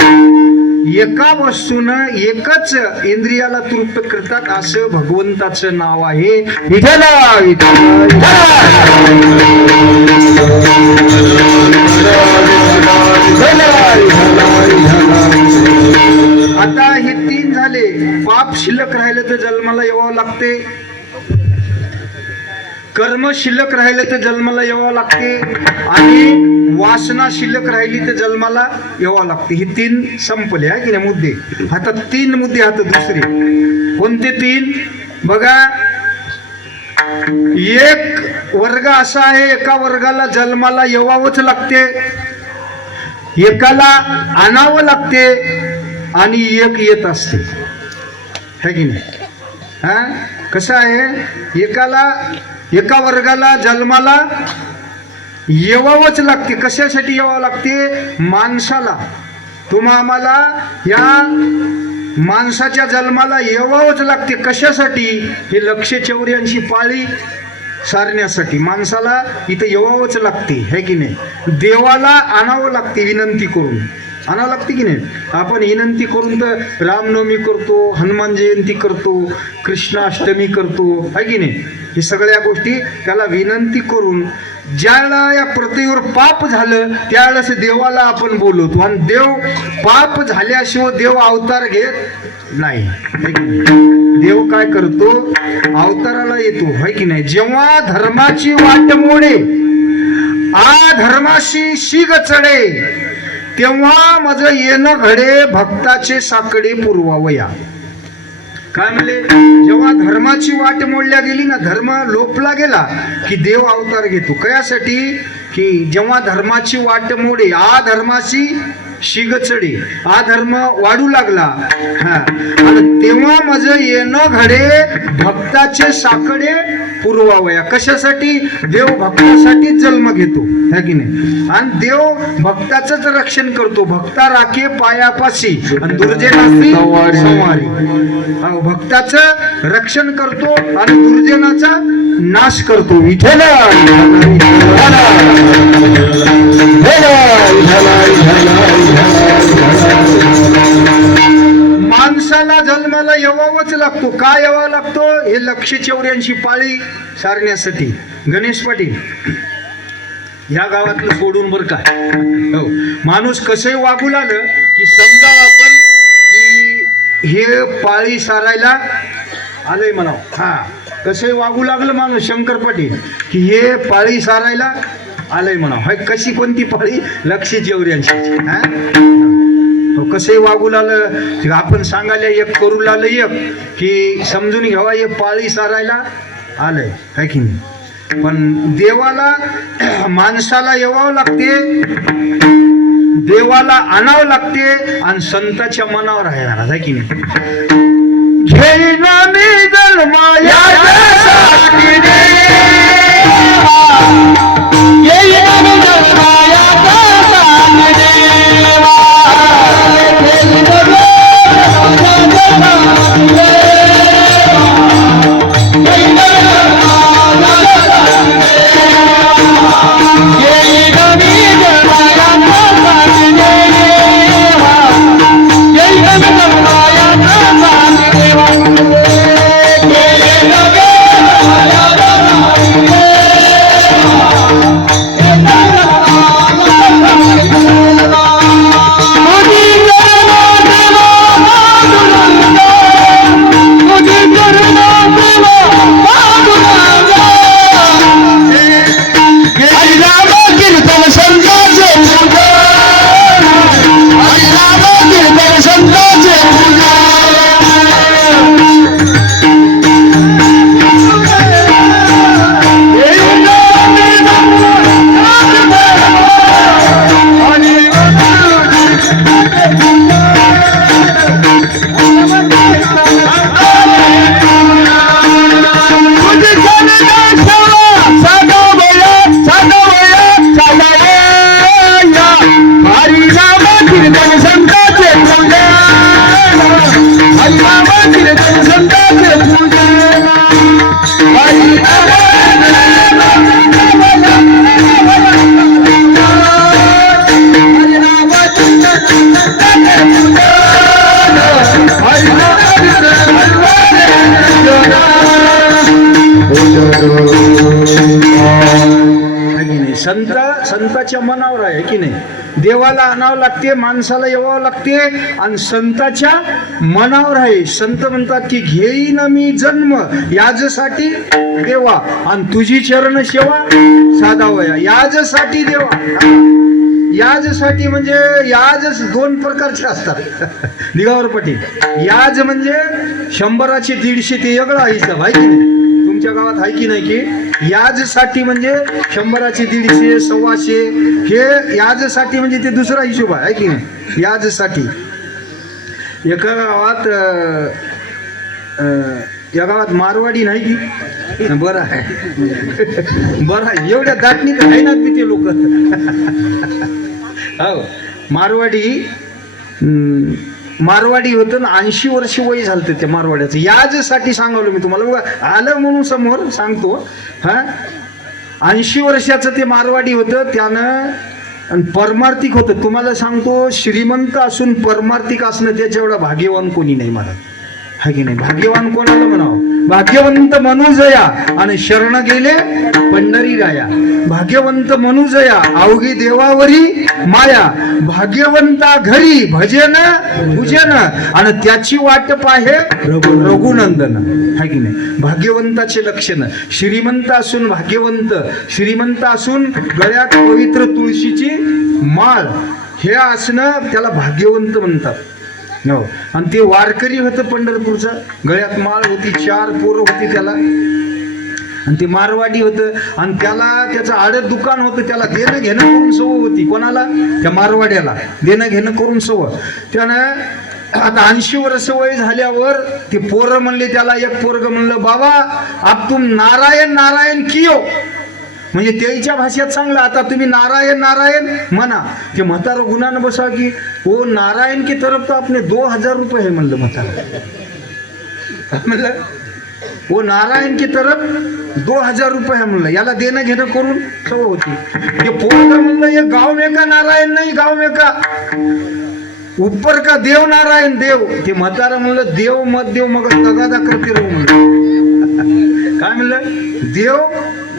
एका वस्तूनं एकच इंद्रियाला तृप्त करतात असं भगवंताचं नाव आहे. विठ्ठला विठ्ठला. आता हे तीन झाले. पाप शिल्लक राहिलं तर जन्माला यावं लागते, कर्म शिल्लक राहिलं तर जन्माला यावं लागते, आणि वासना शिल्लक राहिली तर जन्माला यावं लागते. हे तीन संपले आहे की नाही मुद्दे. आता तीन मुद्दे आता दुसरे कोणते तीन बघा. एक वर्ग असा आहे, एका वर्गाला जन्माला येवावंच लागते, एकाला आणावं लागते, आणि एक येत असते. है की नाही? हा कसं आहे? एका वर्गाला जन्माला येवावंच लागते. कशासाठी यावं लागते? माणसाला. तुम्हा आम्हाला या माणसाच्या जन्माला येवावंच लागते. कशासाठी? हे 184 पाळी सारण्यासाठी माणसाला इथं येवावंच लागते. है की नाही? देवाला आणावं लागते विनंती करून. आणावं लागते की नाही? आपण विनंती करून तर रामनवमी करतो, हनुमान जयंती करतो, कृष्णाष्टमी करतो. है की नाही? हे सगळ्या गोष्टी त्याला विनंती करून. ज्यावेळेला या पृथ्वीवर पाप झालं त्यावेळेस देवाला आपण बोलवतो, आणि देव पाप झाल्याशिवाय देव अवतार घेत नाही. देव काय करतो? अवताराला येतो. है की नाही? जेव्हा धर्माची वाट मोडे अधर्माशी शिग चढे, तेव्हा माझं येणं घडे भक्ताचे साकडे पुरवावया. काय म्हणले? जेव्हा धर्माची वाट मोडल्या गेली ना, धर्म लोपला गेला की देव अवतार घेतो. कशासाठी? की जेव्हा धर्माची वाट मोडे अधर्माची शिग चढे, अधर्म वाढू लागला, आणि तेव्हा माझं येणं घडे भक्ताचे साकडे पुरवावया. कशासाठी? देव भक्तासाठीच जन्म घेतो. है की नाही? आणि देव भक्ताचंच रक्षण करतो. भक्ता राखे पायापाशी आणि दुर्जनाची संवारी. भक्ताचं रक्षण करतो आणि दुर्जनाचा नाश करतो. विठ्ठल माणसाला जन्माला येवावंच लागतो. का यावा लागतो? हे 184 पाळी सारण्यासाठी. गणेश पाटील या गावातलं सोडून बर का, हो, माणूस कसंही वागू लागलं की समजा आपण की हे पाळी सारायला आलंय म्हणा. हा कसंही वागू लागलं माणूस शंकर पाटील की हे पाळी सारायला आलंय म्हणा. कशी कोणती पाळी? 184. कसंही वागू लागलं ते आपण सांगायला एक करू लागलं एक की समजून घ्यावा एक पाळी सारायला आलंय है की नाही. पण देवाला माणसाला येवावं लागते, देवाला आणावं लागते आणि संताच्या मनावर राहणार आहे की नाही. घेईन मी जन्म याच्यासाठी देवा, घेईन मी जन्म याच्यासाठी देवा, घेईन संताच्या मनावर आहे की नाही. देवाला आणावं लागते, माणसाला येवावं लागते आणि संताच्या मनावर आहे. संत म्हणतात की घेईन मी जन्म याजसाठी देवा आणि तुझी चरण सेवा साधावया. याजसाठी देवा, याजसाठी म्हणजे याज दोन प्रकारचे असतात दिगावर पटी. याज म्हणजे 100चे 150 ते वेगळं हिसाब आहे की नाही. तुमच्या गावात आहे की नाही की याजसाठी म्हणजे 100चे 150 125 हे याजसाठी म्हणजे ते दुसरा हिशोब आहे की नाही. याजसाठी एका गावात या गावात मारवाडी नाही की बरं आहे बरं आहे. एवढ्या दाटणीत आहे ना ते लोक हो. मारवाडी होतं ना 80 वर्ष वय झालं त्या मारवाड्याचं. याजसाठी सांगावलं मी तुम्हाला, बघा आलं म्हणून समोर सांगतो. हा 80 वर्षाचं ते मारवाडी होतं. त्यानं आणि परमार्थिक होतं. तुम्हाला सांगतो श्रीमंत असून परमार्थिक असणं त्याच्या एवढा भाग्यवान कोणी नाही मला है की नाही. भाग्यवान कोणाला म्हणावं. भाग्यवंत मनुजया आणि शरण गेले पंढरी राया. भाग्यवंत मनुजया अवघी देवावरी माया. भाग्यवंता घरी भजन पूजन आणि त्याची वाट पाहे रघुनंदन है की नाही. भाग्यवंताचे लक्षण श्रीमंत असून भाग्यवंत, श्रीमंत असून गळ्यात पवित्र तुळशीची माळ हे असणं त्याला भाग्यवंत म्हणतात. हो. आणि ते वारकरी होतं पंढरपूरचा. गळ्यात माळ होती, 4 पोरं होती त्याला. आणि ते मारवाडी होतं आणि त्याला त्याचं आडत दुकान होतं. त्याला देणं घेणं करून सवय होती. कोणाला? त्या मारवाड्याला देणं घेणं करून सवय. त्यानं आता 80 वर्ष वय झाल्यावर ते पोरं म्हणले त्याला. एक पोरग म्हणलं बाबा आप तुम नारायण नारायण कियो, म्हणजे त्याच्या भाषेत सांगलं आता तुम्ही नारायण नारायण म्हणा. ते म्हातारं गुणानं बसा की ओ नारायण की तरफ तो आपने 2000 रुपये है म्हणलं म्हातारं. म्हणलं ओ नारायण की तरफ 2000 रुपये है म्हणलं. याला देणं घेणं करून सवय होती. ते पोरग म्हणलं हे गाव में का नारायण नाही, गाव में का ऊपर का देव नारायण देव. ते म्हातारं म्हणलं देव मत देव मग तगादा करते राहू म्हणलं. काय म्हणलं? देव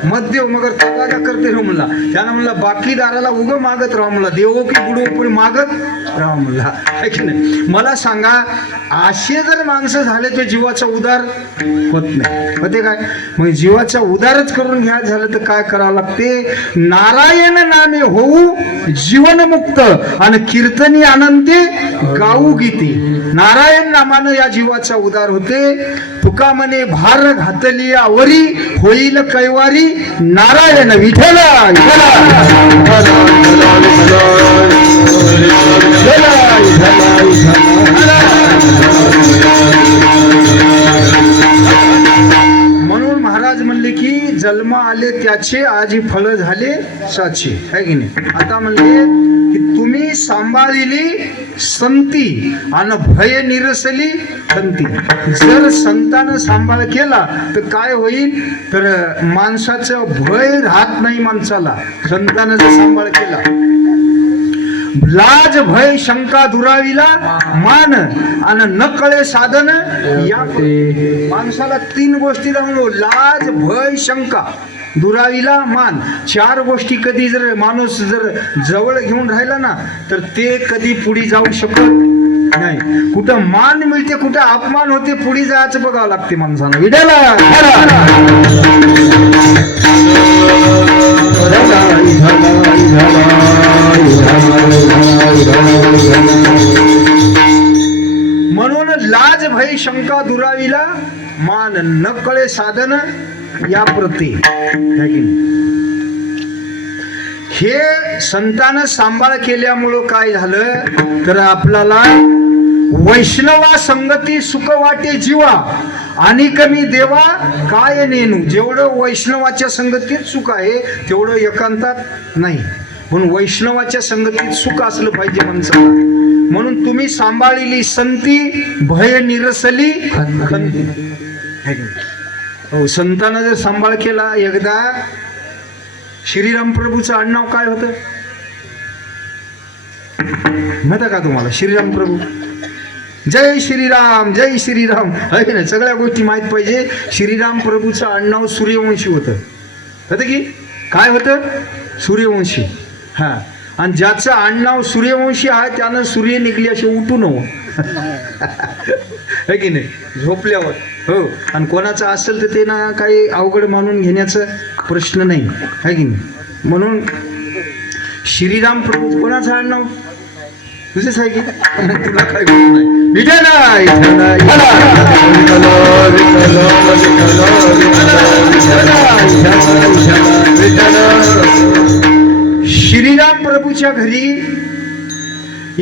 मध्य मगर तगादा करते राहू म्हणला. त्यानं म्हणला बाकीदाराला उगं मागत राहू म्हणला. देवो की बुडो पुढे मागत राहू म्हणला है की नाही. मला सांगा असे जर माणसं झाले ते जीवाचा उद्धार होत नाही. होते काय? मग जीवाचा उद्धारच करून घ्या झालं तर काय करावं लागते? नारायण नामे होऊ जीवनमुक्त आणि कीर्तनी आनंदे गाऊ गीते. नारायण नामानं या जीवाचा उद्धार होते. तुका म्हणे भार घातली आवरी होईल कैवारी नारायण विठ्ठल म्हणून महाराज म्हणले की जन्म आले त्याचे आजी फळ झाले साचे, है की नाही? आता म्हणले की तुम्ही सांभाळिली संती आणि भय निरसली संती. जर संतानं सांभाळ केला तर काय होईल? तर माणसाचं भय राहत नाही माणसाला. संतानं जर सांभाळ केला, लाज भय शंका दुरावीला मान आणि न कळे साधन या माणसाला तीन गोष्टी लागलो: लाज भय शंका दुरावीला मान. चार गोष्टी कधी जर माणूस जर जवळ घेऊन राहिला ना तर ते कधी पुढे जाऊ शकत नाही. कुठं मान मिळते, कुठं अपमान होते, पुढे जायचं बघावं लागते माणसाला. विड्याला म्हणून लाज भय शंका दुरावीला मान न कळे साधन या प्रती. हे संतानं सांभाळ केल्यामुळं काय झालं तर आपल्याला वैष्णवा संगती सुख वाटे जीवा आणि कमी देवा काय नेनू. जेवढं वैष्णवाच्या संगतीत सुख आहे तेवढं एकांतात नाही. म्हणून वैष्णवाच्या संगतीत सुख असलं पाहिजे माणसाला. म्हणून तुम्ही सांभाळिली संती भय निरसली खंती. हो, संतानं जर सांभाळ केला. एकदा श्रीराम प्रभूचं आडनाव काय होतं माहिती का तुम्हाला? श्रीराम प्रभू. जय श्रीराम जय श्रीराम, आहे ना? सगळ्या गोष्टी माहित पाहिजे. श्रीराम प्रभूचं आडनाव सूर्यवंशी होतं. होतं की काय होतं? सूर्यवंशी. हा, आणि ज्याचं आडनाव सूर्यवंशी आहे त्यानं सूर्य निघली असे उठू नवं. है की नाही? झोपल्यावर. हो, आणि कोणाचं असेल तर ते ना काही अवघड मानून घेण्याचा प्रश्न नाही, है की नाही? म्हणून श्रीराम प्रभू कोणाचं आडनाव? तुझेच आहे की तुला काय बोलू नाही. श्रीराम प्रभूच्या घरी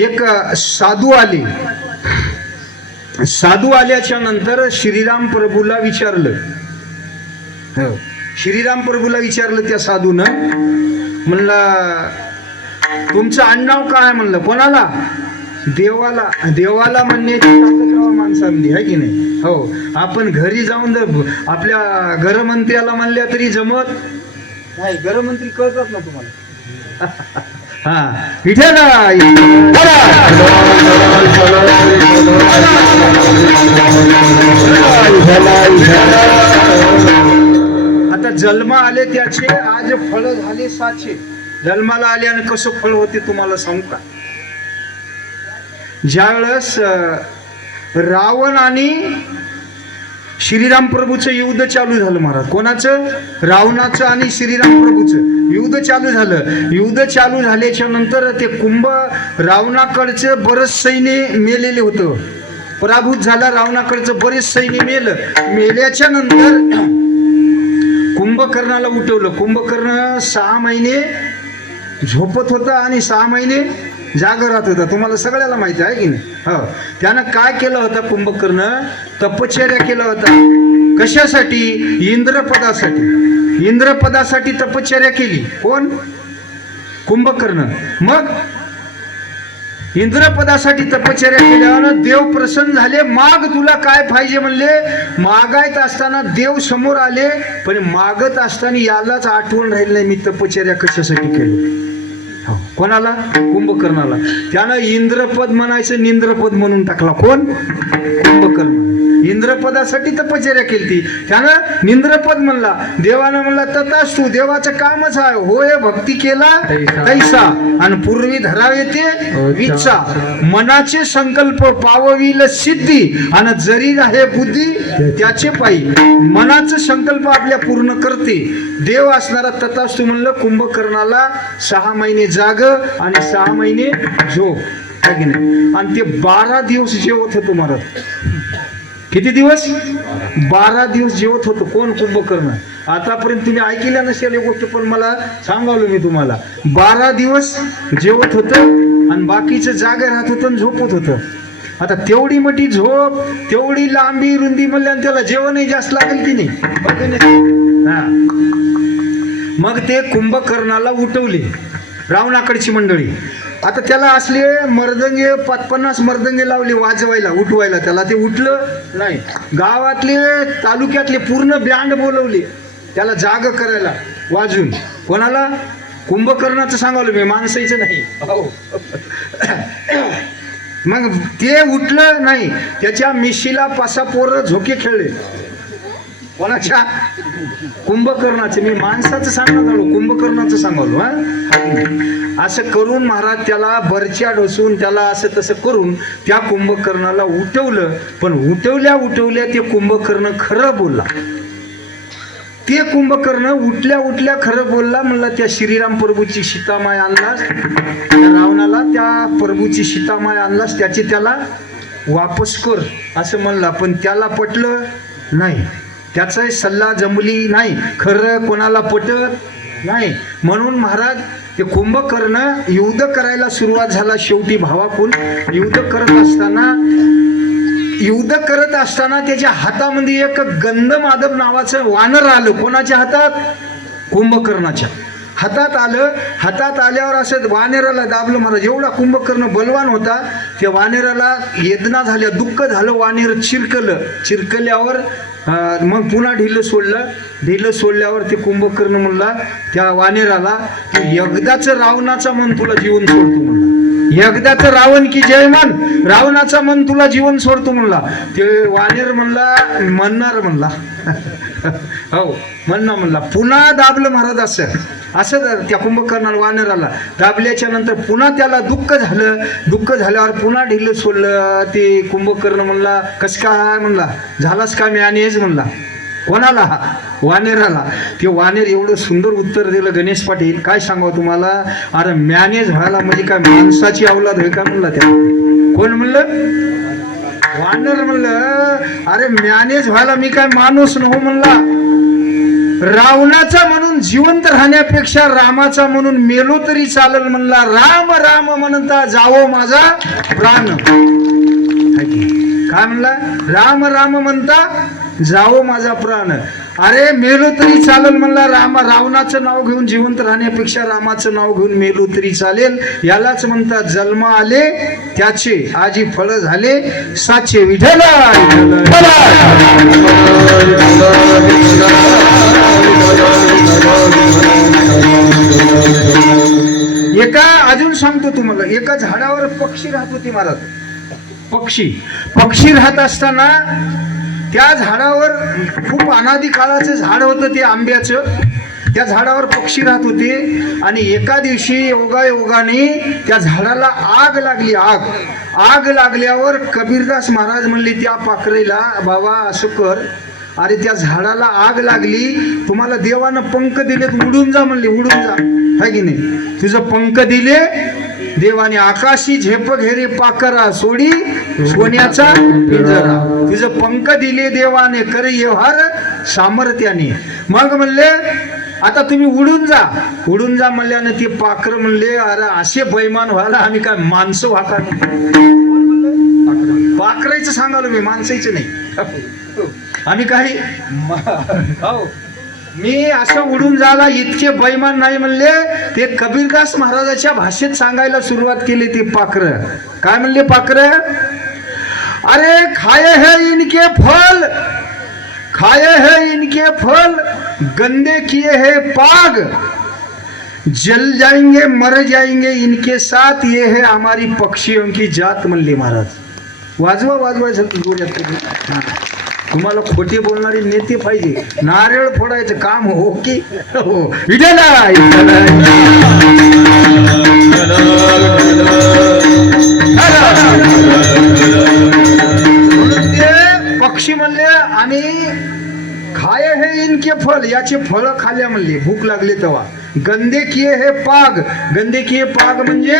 एक साधू आले. साधू आल्याच्या नंतर श्रीराम प्रभूला विचारलं. श्रीराम प्रभूला विचारलं त्या साधूनं. म्हणलं तुमचं आडनाव काय? म्हणलं कोणाला? देवाला. देवाला म्हणण्याची ताकद माणसांनी, आहे की नाही? हो, आपण घरी जाऊन जर आपल्या गृहमंत्र्याला म्हणल्या तरी जमत नाही. गृहमंत्री कळतात ना तुम्हाला? हा, विठ्ठल. आता जन्म आले त्याचे आज फळ झाले साचे. जन्माला आल्याने कसं फळ होते तुम्हाला सांगू का? ज्यावेळेस रावण आणि श्रीराम प्रभूचं युद्ध चालू झालं महाराज. कोणाचं? रावणाचं आणि श्रीराम प्रभूचं युद्ध चालू झालं. युद्ध चालू झाल्याच्या नंतर ते कुंभ रावणाकडचं बरंच सैन्य मेलेले होतं. पराभूत झाला. रावणाकडचं बरेच सैन्य मेल्याच्या नंतर कुंभकर्णाला उठवलं. कुंभकर्ण 6 महिने झोपत होता आणि 6 महिने जागरात होता. तुम्हाला सगळ्याला माहिती आहे की नाही? हो, त्यानं काय केलं होतं? कुंभकर्ण तपश्चर्या केला होता. कशासाठी? इंद्रपदासाठी. इंद्रपदासाठी तपश्चर्या केली. कोण? कुंभकर्ण. मग इंद्रपदासाठी तपश्चर्या केल्यावर देव प्रसन्न झाले. माग तुला काय पाहिजे म्हणले. मागायत असताना देव समोर आले, पण मागत असताना यालाच आठवण राहिली नाही मी तपश्चर्या कशासाठी केली. कोणाला? कुंभकर्णाला. त्यानं इंद्रपद म्हणायचं निंद्रपद म्हणून टाकला. कोण? कुंभकर्ण. इंद्रपदासाठी तपश्चर्या केली त्यानं निंद्रपद म्हणला. देवानं म्हणला तथास्तु, देवाचं कामच आहे होय भक्ती केला तैसा, आणि पूर्वी धरावे ते विच्छा. मनाचे संकल्प पावविल सिद्धी, आणि जरी आहे बुद्धी त्याचे पायी. मनाचं संकल्प आपल्या पूर्ण करते देव असणारा तथास्तु म्हणलं. कुंभकर्णाला 6 महिने जाग आणि 6 महिने झोप आहे की नाही. आणि ते 12 दिवस जेवत होतो महाराज. किती दिवस? 12 दिवस जेवत होतो. कोण? कुंभकर्ण. आतापर्यंत तुम्ही ऐकल्या नसेल या गोष्ट, पण मला सांगावलं मी तुम्हाला. 12 दिवस जेवत होतं आणि बाकीचं जागे राहत होतं आणि झोपत होतं. आता तेवढी मोठी झोप, तेवढी लांबी रुंदी म्हणल्यानं त्याला जेवणही जास्त लागेल की नाही? हा. मग ते कुंभकर्णाला उठवले रावणाकडची मंडळी. आता त्याला असले मर्दंगे 50 मर्दंगे लावले वाजवायला, उठवायला. त्याला ते उठलं नाही. गावातले तालुक्यातले पूर्ण बँड बोलवले त्याला जाग करायला वाजून. कोणाला? कुंभकर्णाचं सांगावलं मी, माणसाचं नाही. मग ते उठलं नाही. त्याच्या मिशीला 5 पोरं झोके खेळले. कोणाच्या? कुंभकर्णाचे. मी माणसाचं सांगणार आलो, कुंभकर्णाचं सांगावलो. हा, असं करून महाराज त्याला बरच्या ढोसून त्याला असं तसं करून त्या कुंभकर्णाला उठवलं. पण उठवल्या उठवल्या ते कुंभकर्ण खरं बोलला. ते कुंभकर्ण उठल्या खरं बोलला. म्हणला त्या श्रीराम प्रभूची सीतामाय आणलास, त्या रावणाला त्या प्रभूची सीतामाय आणलास, त्याची त्याला वापस कर असं म्हणला. पण त्याला पटलं नाही, त्याचा सल्ला जमली नाही, खरं कोणाला पटत नाही. म्हणून महाराज ते कुंभकर्ण युद्ध करायला सुरुवात झाला. शेवटी भावाकून युद्ध करत असताना त्याच्या हातामध्ये एक गंधमादब नावाचं वानर आलं. कोणाच्या हातात? कुंभकर्णाच्या हातात आलं. हातात आल्यावर असं वानेराला दाबलं महाराज. एवढा कुंभकर्ण बलवान होता. त्या वानेराला वेदना झाल्या, दुःख झालं. वानेर चिरकल्यावर मग पुन्हा ढिलं सोडलं. ढिलं सोडल्यावर ते कुंभकर्ण म्हणला त्या वानेराला, तू एकदाच रावणाचा मन तुला जीवन सोडतो म्हणला. एकदाच रावण की जय मन, रावणाचा मन तुला जीवन सोडतो म्हणला. ते वानेर म्हणला म्हणणार म्हणला. हो म्हणणं म्हणला. पुन्हा दाबलं महाराज. असं त्या कुंभकर्णाला वानराला दाबल्याच्या नंतर पुन्हा त्याला दुःख झालं. दुःख झाल्यावर पुन्हा ढिलं सोडलं. ते कुंभकर्ण म्हणला कस काय म्हणला, झालास का मॅनेज म्हणला. कोणाला? वानेराला. ते वानेर एवढं सुंदर उत्तर दिलं गणेश पाटील, काय सांगावं तुम्हाला. अरे मॅनेज व्हायला म्हणजे काय माणसाची अवलाद होय का म्हणला. त्या कोण म्हणलं? वानर म्हणलं अरे मॅनेज व्हायला मी काय माणूस नव्हो म्हणला. रावणाचा म्हणून जिवंत राहण्यापेक्षा रामाचा म्हणून मेलो तरी चालेल म्हणला. राम राम म्हणता जावो माझा प्राण. काय म्हणला? राम राम म्हणता जावो माझा प्राण. अरे मेलो तरी चालेल म्हणला. रावणाचं नाव घेऊन जिवंत राहण्यापेक्षा रामाचं नाव घेऊन मेलो तरी चालेल. यालाच म्हणतात जन्म आले त्याचे आजी फळ झाले साचे. विठ्ठल एका अजून सांगतो तुम्हाला. एका झाडावर पक्षी राहत होती महाराज. पक्षी राहत असताना त्या झाडावर खूप अनादी काळाचं झाड होतं ते आंब्याचं. त्या झाडावर पक्षी राहत होते. आणि एका दिवशी योगाने त्या झाडाला आग लागली. आग लागल्यावर कबीरदास महाराज म्हणले त्या पाखरेला, बाबा असं कर, अरे त्या झाडाला आग लागली, तुम्हाला देवानं पंख दिलेत, उडून जा म्हणले. उडून जा है की नाही. तुझं पंख दिले देवाने, आकाशी झेप घेरे पाखरा सोडी सोन्याचा पिंजरा. तुझं पंख दिले देवाने, करे व्यवहार सामर्थ्याने. मग म्हणले आता तुम्ही उडून जा म्हणल्याने ते पाखर म्हणले अरे असे बैमान व्हायला आम्ही काय माणसं व्हाका. पाखरायचं सांगालो मी, माणसाचं नाही. आम्ही काही मी असं उडून जायला इतके बैमान नाही म्हणले. ते कबीरदास महाराजाच्या भाषेत सांगायला सुरुवात केली. ते पाखर काय म्हणले? पाखर अरे खाए है इनके फल गंदे किए है पाग, जल जाएंगे मर जाएंगे इनके साथ, ये है हमारी पक्षियों की जात म्हणले महाराज. वाजवा जोरात. तुम्हाला खोटे बोलणारे नेते पाहिजे. नारळ फोडायचं काम हो की हो. विठ्ठला म्हणून ते पक्षी म्हणले आणि खाये हे इनके फल, याचे फळ खाल्ल्या म्हणले भूक लागली तेव्हा. गंदे किये हे पाग, गंदे किये पाग म्हणजे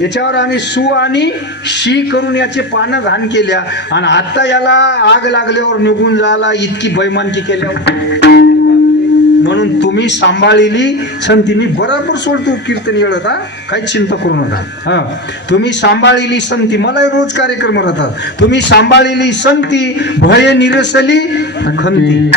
याच्यावर आणि सु आणि शी करून याचे पानं घाण केल्या आणि आता याला आग लागल्यावर निघून जायला इतकी बैमानकी केल्यावर. म्हणून तुम्ही सांभाळलेली संती, मी बरोबर सोडतो कीर्तन येळत, हा काही चिंता करू नका. हा तुम्ही सांभाळलेली संती, मला रोज कार्यक्रम राहतात. तुम्ही सांभाळलेली संती भय निरसली खंती.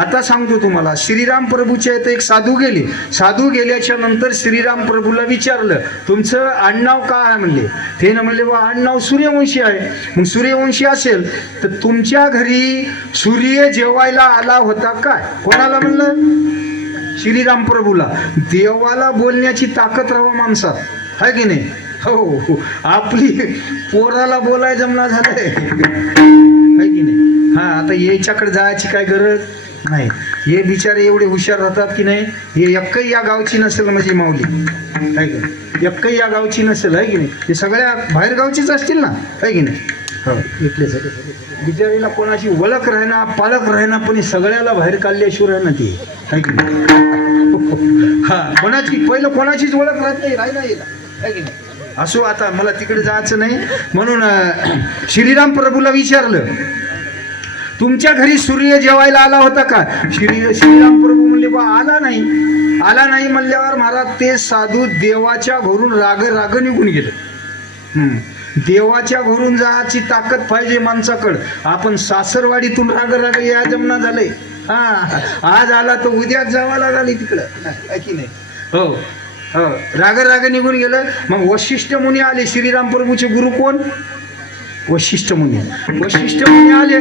आता सांगतो तुम्हाला, श्रीराम प्रभूच्या इथे एक साधू गेले. साधू गेल्याच्या नंतर श्रीराम प्रभूला विचारलं तुमचं आडनाव काय आहे म्हणले. ते ना म्हणले बा आडनाव सूर्यवंशी आहे. मग सूर्यवंशी असेल तर तुमच्या घरी सूर्य जेवायला आला होता काय? कोणाला म्हणलं? श्रीराम प्रभूला. देवाला बोलण्याची ताकद राहावं माणसात, आहे की नाही? हो, आपली पोराला बोलाय जमना झालंय, आहे की नाही? हा आता याच्याकडे जायची काय गरज नाही. हे बिचारे एवढे हुशार राहतात की नाही. हे एकही या गावची नसेल म्हणजे माऊली, आहे की नाही? एकही या गावची नसेल, आहे की नाही? हे सगळ्या बाहेर गावचीच असतील ना, आहे की नाही? हो, इथलेच बिचारीला कोणाची ओळख राहिना पालक राहिना, पण सगळ्याला बाहेर काढल्याशिवाय राहिना ती, आहे की नाही? हा कोणाची पहिलं कोणाचीच ओळख राहत नाही, राहिना येईल, आहे की नाही? असो, आता मला तिकडे जायचं नाही. म्हणून श्रीराम प्रभूला विचारलं तुमच्या घरी सूर्य जेवायला आला होता का? श्रीराम प्रभू म्हणले बा आला नाही. आला नाही म्हणल्यावर महाराज ते साधू देवाच्या घरून राग राग निघून गेलं. देवाच्या घरून जायची ताकद पाहिजे माणसाकडं. आपण सासरवाडीतून राग राग या जमना झालंय. हा आज आला तर उद्याच जावा लागली तिकडं, की नाही? हो हो, राग राग निघून गेलं. मग वशिष्ठ मुनी आले. श्रीराम प्रभूचे गुरु कोण? वशिष्ठ मुनी. वशिष्ठ मुनी आले.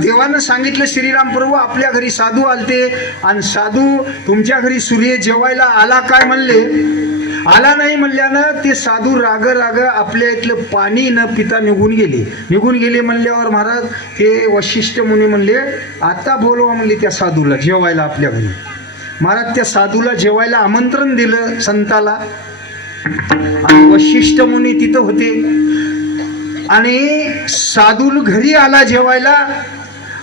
देवानं सांगितलं श्रीराम प्रभू आपल्या घरी साधू आलते आणि साधू तुमच्या घरी सूर्य जेवायला आला काय म्हणले. आला नाही म्हणल्यानं ते साधू राग राग आपल्या इथलं पाणी न पिता निघून गेले म्हणल्यावर महाराज ते वशिष्ठ मुनी म्हणले आता बोलवा म्हणले त्या साधूला जेवायला आपल्या घरी. महाराज त्या साधूला जेवायला आमंत्रण दिलं संताला. आणि वशिष्ठ मुनी तिथं होते आणि साधू घरी आला जेवायला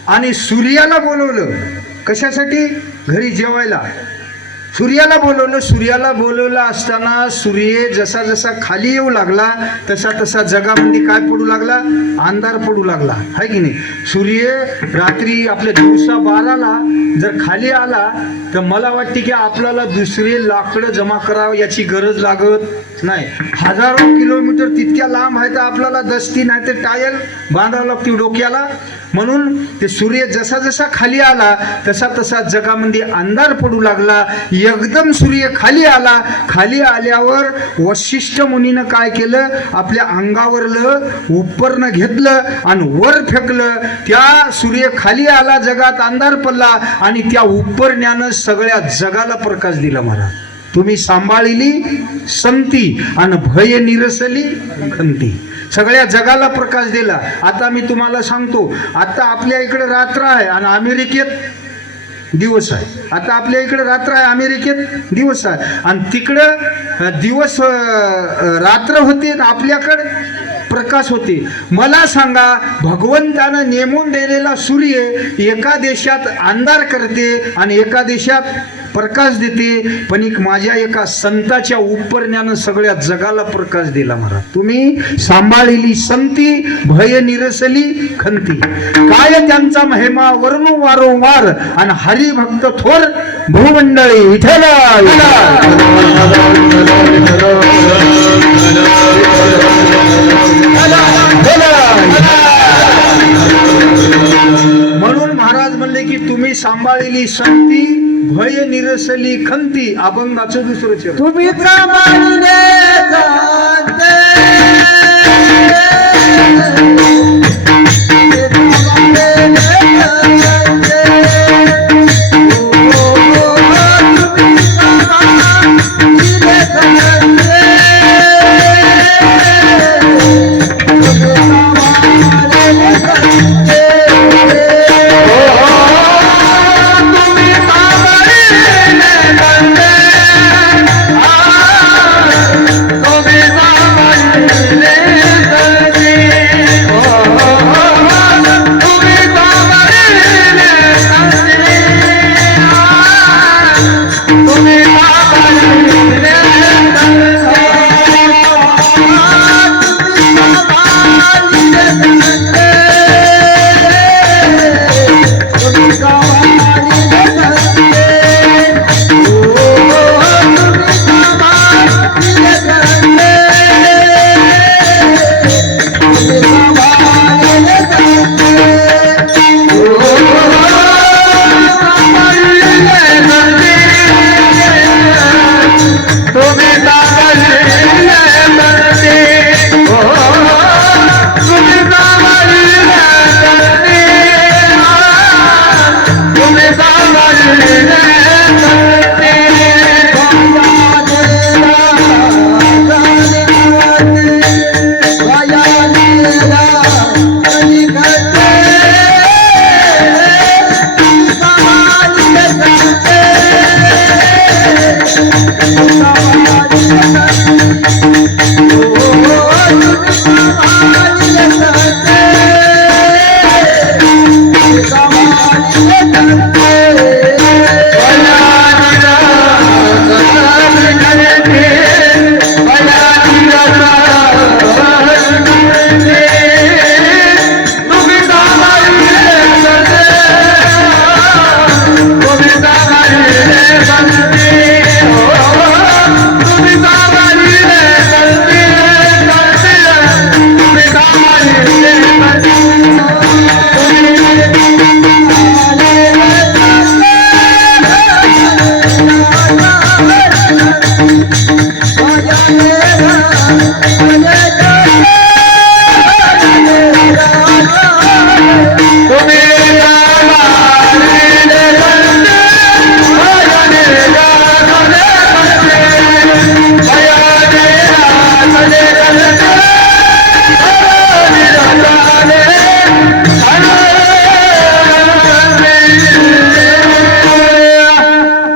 आणि सूर्याला बोलवलं. कशासाठी? घरी जेवायला. सूर्याला बोलवलं असताना सूर्य जसा जसा खाली येऊ लागला तसा तसा जगामध्ये काय पडू लागला? अंधार पडू लागला, आहे की नाही? सूर्य रात्री आपल्या दिवसा 12ला जर खाली आला तर मला वाटते की आपल्याला दुसरे लाकडं जमा करावं याची गरज लागत नाही. हजारो किलोमीटर तितक्या लांब आहे तर आपल्याला दस्ती नाही तर टायल बांधावं लागते डोक्याला. म्हणून ते सूर्य जसा जसा खाली आला तसा तसा जगामध्ये अंधार पडू लागला. एकदम सूर्य खाली आला. खाली आल्यावर वशिष्ठ मुनीनं काय केलं? आपल्या अंगावरलं उपरणं घेतलं आणि वर फेकलं. त्या सूर्य खाली आला, जगात अंधार पडला आणि त्या उपरण्यानं सगळ्या जगाला प्रकाश दिला. महाराज तुम्ही सांभाळली संती आणि भय निरसली खंती. सगळ्या जगाला प्रकाश दिला. आता मी तुम्हाला सांगतो, आता आपल्या इकडे रात्र आहे आणि अमेरिकेत दिवस आहे. आता आपल्या इकडे रात्र आहे, अमेरिकेत दिवस आहे. आणि तिकडं दिवस रात्र होते, आपल्याकडे प्रकाश होते. मला सांगा, भगवंतानं नेमून दिलेला सूर्य एका देशात अंधार करते आणि एका देशात प्रकाश देते. पण एक माझ्या एका संताच्या उपरण्यानं सगळ्या जगाला प्रकाश दिला. महाराज तुम्ही सांभाळलेली संती भय निरसली खंती. काय त्यांचा महिमा वर्णू वारंवार आणि हरिभक्त थोर भूमंडळी. विठ्ठल म्हणून महाराज म्हणले की तुम्ही सांभाळलेली संती भय निरसली खंती. अभंगाचं दुसरं चरण. तुम्ही सांभाळले जाते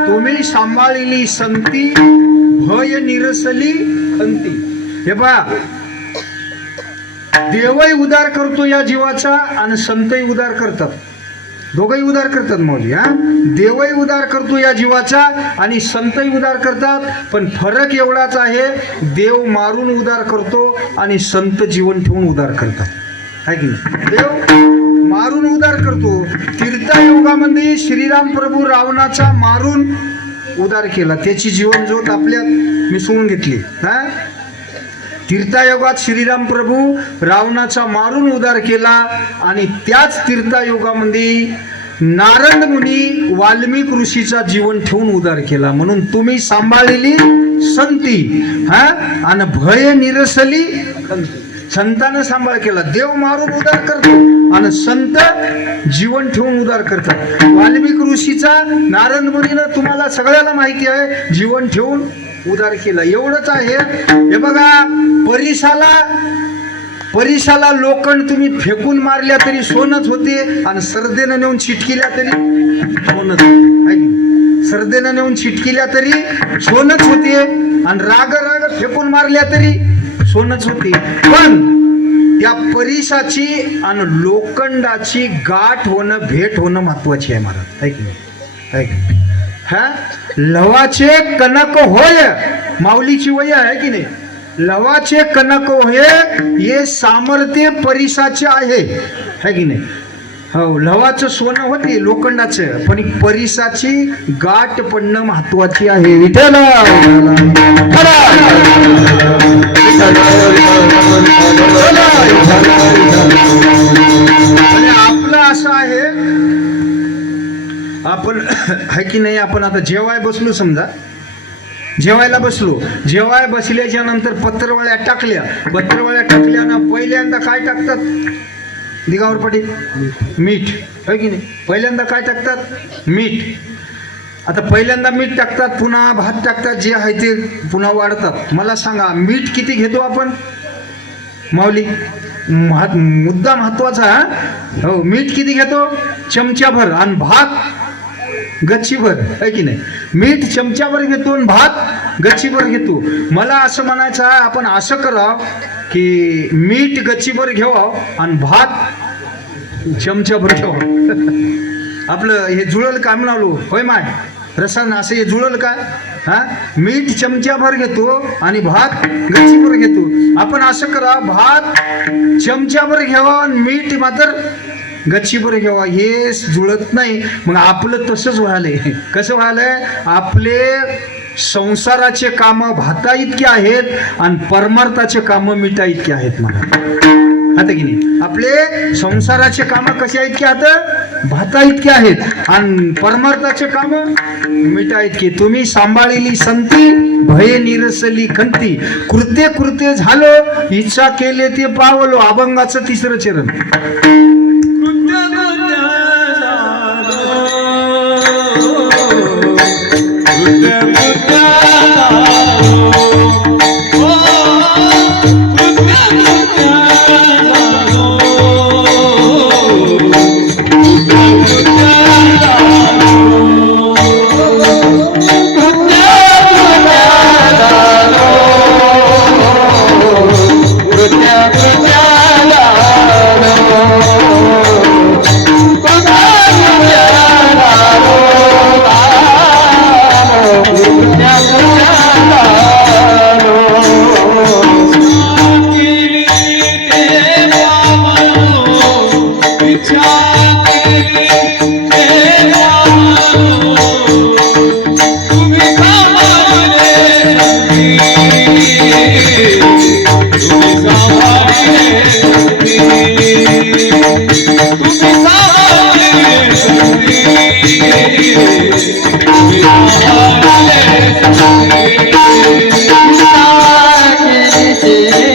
तुम्ही सांभाळिली संती भय निरसली अंती. हे पहा, देवही उद्धार करतो या जीवाचा आणि संतही उद्धार करतात. दोघंही उद्धार करतात मौली. हा, देवही उद्धार करतो या जीवाचा आणि संतही उद्धार करतात. पण फरक एवढाच आहे, देव मारून उद्धार करतो आणि संत जीवन ठेवून उद्धार करतात. आहे की नाही? देव मारून उद्धार करतो. तीर्थयोगामध्ये श्रीराम प्रभू रावणाचा मारून उद्धार केला, त्याची जीवन ज्योत आपल्यात मिसळून घेतली. हा, तीर्थयोगात श्रीराम प्रभू रावणाचा मारून उद्धार केला आणि त्याच तीर्थयोगामध्ये नारद मुनी वाल्मिक ऋषीचा जीवन ठेवून उद्धार केला. म्हणून तुम्ही सांभाळलेली संती हा आणि भय निरसली खंती. संतानं सांभाळ केला. देव मारून उद्धार करतो आणि संत जीवन ठेवून उद्धार करतात. वाल्मिक ऋषीचा नारद मुनीनं तुम्हाला सगळ्याला माहिती आहे जीवन ठेवून उद्धार केला. एवढंच आहे. हे बघा, परिसाला लोखंड तुम्ही फेकून मारल्या तरी सोनच होते आणि सरदेनं नेऊन चिटकिल्या तरी सोनच होते. सरदेनं नेऊन चिटकिल्या तरी सोनच होते आणि राग फेकून मारल्या तरी सोनच होते. पण त्या परिसाची आणि लोखंडाची गाठ होणं, भेट होणं महत्वाची आहे महाराज. आहे की नाही? आहे की नाही? हा, लवाचे कनक होय, माऊलीची वय आहे की नाही? लवाचे कनक होय हे सामर्थ्य परिसाचे आहे की नाही? हो, लवाचं सोनं होते लोखंडाचं, पण परिसाची गाठ पडणं महत्वाची आहे. विठ्ठल आणि आपलं असं आहे, आपण आहे की नाही, आपण आता जेवाय बसलो, समजा जेवायला बसलो, जेवाय बसल्याच्या नंतर पत्रवळ्या टाकल्यानं पहिल्यांदा काय टाकतात दिगावर पडे? मीठ. आहे की नाही? पहिल्यांदा काय टाकतात? मीठ. आता पहिल्यांदा मीठ टाकतात, पुन्हा भात टाकतात, जे आहे ते पुन्हा वाढतात. मला सांगा, मीठ किती घेतो आपण माऊली? मुद्दा महत्वाचा. हो, मीठ किती घेतो? चमच्याभर. आणि भात गच्चीभर. आहे की नाही? मीठ चमच्याभर घेतो आणि भात गच्चीभर घेतो. मला असं म्हणायचं आहे, आपण असं करावं की मीठ गच्चीभर घेवावं आणि भात चमच्याभर ठेवावं. आपलं हे जुळल का म्हणालो? होय माय रसायन असं हे जुळल का? हा, मीठ चमच्याभर घेतो आणि भात गच्चीभर घेतो. आपण असं करा, भात चमच्याभर घ्यावा आणि मीठ मात्र गच्चीभर घ्यावा. हे जुळत नाही. मग आपलं तसंच व्हायलंय. कसं व्हायलंय? आपले संसाराचे काम भाता इतके आहेत आणि परमार्थाचे काम मिठा इतके आहेत. मला आता की नाही, आपले संसाराचे काम कशा इतके आहेत? भाता इतके आहेत आणि परमार्थाचे काम मिठा इतके. तुम्ही सांभाळलेली संती भय निरसली खंती. कृत्य कृत्य झालो, इच्छा केले ते पावलो. अभंगाचं तिसरं चरण. Yeah.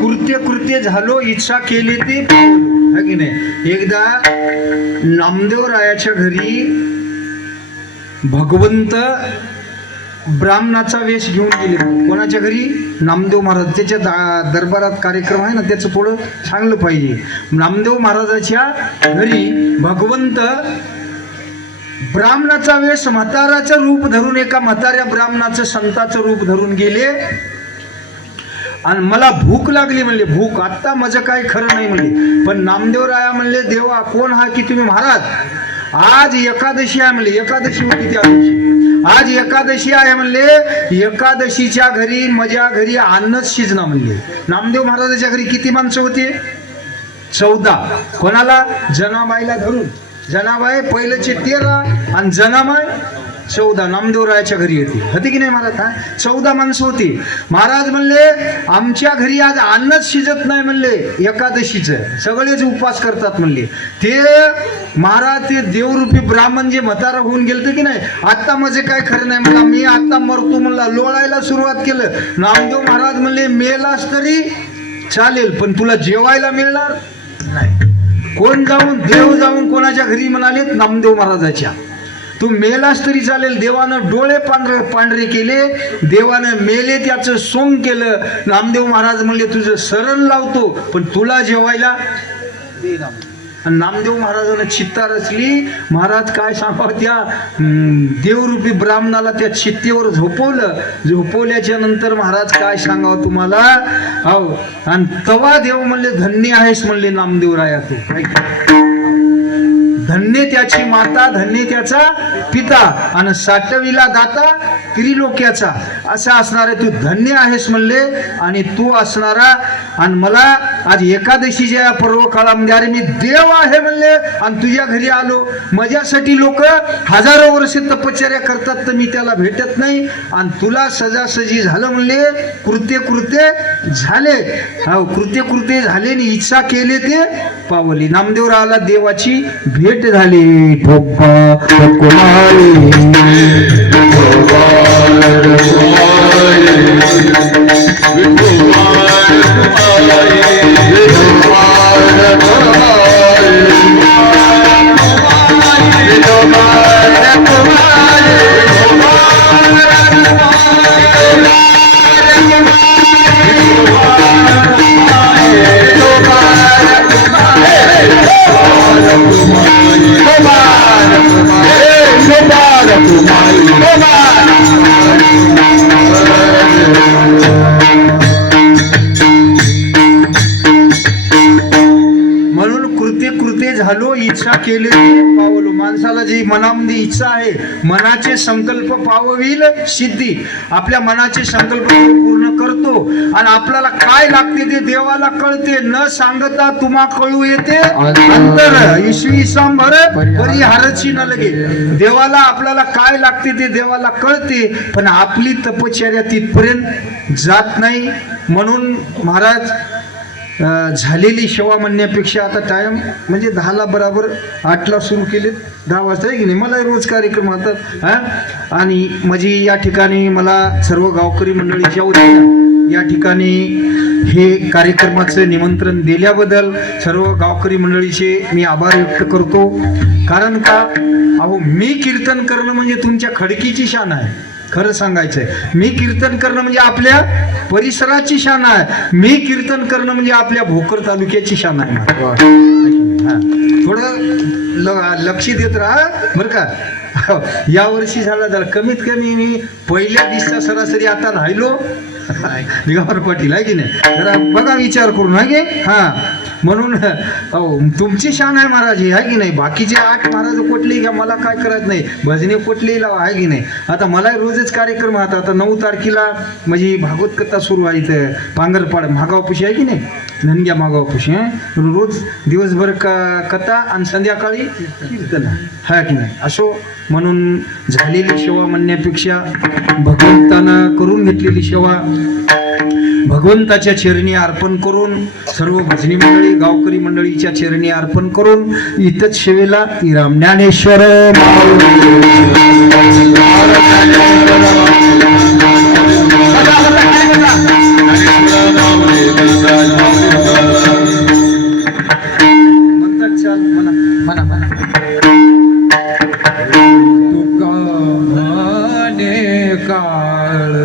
कृत्य कृत्य झालो इच्छा केली ती है की नाही. एकदा नामदेवरायाच्या घरी भगवंत ब्राह्मणाचा वेश घेऊन गेले. कोणाच्या घरी? नामदेव महाराज. त्याच्या दरबारात कार्यक्रम आहे ना, त्याचं पुढं चांगलं पाहिजे. नामदेव महाराजाच्या घरी भगवंत ब्राह्मणाचा वेश म्हाताराचं रूप धरून एका म्हाताऱ्या ब्राह्मणाचं संताचं रूप धरून गेले. आणि मला भूक लागली म्हणले. भूक आत्ता माझं काय खरं नाही म्हणले. पण नामदेवराया म्हणले, देवा कोण हा की तुम्ही महाराज? आज एकादशी आहे म्हणले. एकादशी होती त्या दिवशी. आज एकादशी आहे म्हणले. एकादशीच्या घरी माझ्या घरी अन्नच शिजना म्हणले. नामदेव महाराजाच्या घरी किती माणसं होते? 14. कोणाला? जनाबाईला धरून. जनाबाई पहिल्याचे 13 आणि जनाबाई 14. नामदेवरायाच्या घरी होती की नाही महाराज? हा 14 माणसं होती. महाराज म्हणले आमच्या घरी आज अन्नच शिजत नाही म्हणले. एकादशीचं सगळेच उपवास करतात म्हणले. ते महाराज ते देवरूपी ब्राह्मण जे म्हातारा होऊन गेलते की नाही, आता माझे काय खरं नाही म्हणला. मी आता मरतो म्हणला. लोळायला सुरुवात केलं. नामदेव महाराज म्हणले मेलास तरी चालेल पण तुला जेवायला मिळणार नाही. कोण जाऊन? देव जाऊन कोणाच्या घरी म्हणाले? नामदेव महाराजाच्या. तू मेलास तरी चालेल. देवानं डोळे पांढरे केले. देवानं मेले त्याचं सोंग केलं. नामदेव महाराज म्हणले तुझं शरण लावतो पण तुला जेवायला दे ना. आणि नामदेव महाराजांना चित्ता रचली. महाराज काय सांगावं, त्या देवरूपी ब्राह्मणाला त्या चित्तेवर झोपवलं. झोपवल्याच्या नंतर महाराज काय सांगावं तुम्हाला. हो आणि तवा देव म्हणले धन्य आहेस म्हणले नामदेवराया तू. धन्य त्याची माता, धन्य त्याचा पिता आणि साठविला दाता त्रिलोक्याचा. असं असणारे तू धन्य आहेस म्हणले. आणि तू असणारा आणि मला आज एकादशीच्या पर्व काळामध्ये अरे मी देव आहे म्हणले आणि तुझ्या घरी आलो. माझ्यासाठी लोक हजारो वर्ष तपश्चर्या करतात तर मी त्याला भेटत नाही आणि तुला सजासजी झालं म्हणले. कृत्य कृत्य झाले. हो कृत्य कृत्य झाले आणि इच्छा केले ते पावली. नामदेवरायाला देवाची भेट झाली. ठोपा कुमारी म्हणून कृत्य कृत्य झालो इच्छा केले पावलो. माणसाला जी मनामध्ये इच्छा आहे, मनाचे संकल्प पावविल सिद्धी. आपल्या मनाचे संकल्प पूर्ण करतो आणि आपल्याला काय लागते ते देवाला कळते. न सांगता तुम्हा कळू येते अंतर ईश्वी सांभर परिहारची न लगे. देवाला आपल्याला काय लागते ते देवाला कळते पण आपली तपश्चर्या तिथपर्यंत जात नाही. म्हणून महाराज झालेली सेवा म्हणण्यापेक्षा आता टाइम म्हणजे 10ला बराबर 8ला सुरू केले. 10 वाजता आहे की नाही. मला रोज कार्यक्रम होतात. हा आणि माझी या ठिकाणी मला सर्व गावकरी मंडळीच्या वतीने या ठिकाणी हे कार्यक्रमाचं निमंत्रण दिल्याबद्दल सर्व गावकरी मंडळीचे मी आभार व्यक्त करतो. कारण का अहो मी कीर्तन करणं म्हणजे तुमच्या खडकीची शान आहे. खरं सांगायचंय मी कीर्तन करणं म्हणजे आपल्या परिसराची शान आहे. मी कीर्तन करणं म्हणजे आपल्या भोकर तालुक्याची शान आहे. थोडं लक्ष देत राहा बरं का. या वर्षी झाला जर कमीत कमी मी पहिल्या दिवसा सरासरी आता राहिलो दिगंबर पाटील आहे की नाही. जरा बघा विचार करून आहे की. हा म्हणून तुमची शान आहे महाराज ही, आहे की नाही. बाकीचे 8 महाराज कुठलेही घ्या, मला काय करत नाही, भजने कुठलेही लावा, आहे की नाही. आता मला रोजच कार्यक्रम आता 9 तारखेला म्हणजे भागवत कथा सुरू आहे इथं पांगरपाड मागावपुशी, आहे की नाही, नंद्या मागावपुशी. रोज दिवसभर कथा आणि संध्याकाळी कीर्तन, आहे की नाही. असो म्हणून झालेली सेवा म्हणण्यापेक्षा भगवंतानं करून घेतलेली सेवा भगवंताच्या चरणी अर्पण करून, सर्व भजनी मंडळी गावकरी मंडळीच्या चरणी अर्पण करून इथंच सेवेला राम ज्ञानेश्वर म्हणतात. चाल म्हणा म्हणा म्हणा. तुका म्हणे काळ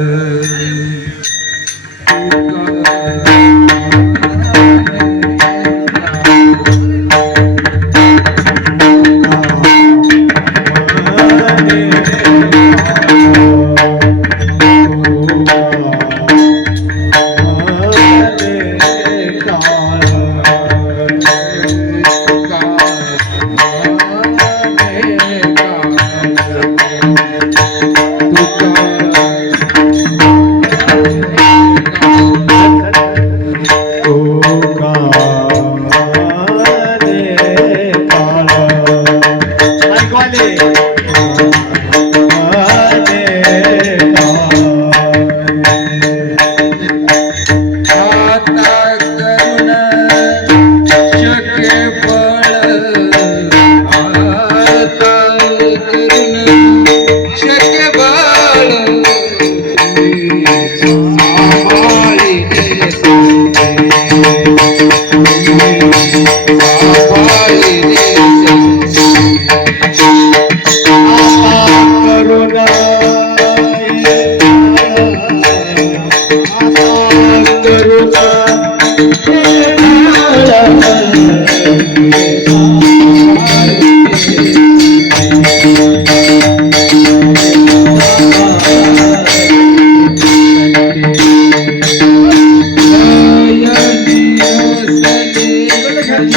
Hare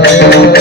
Thank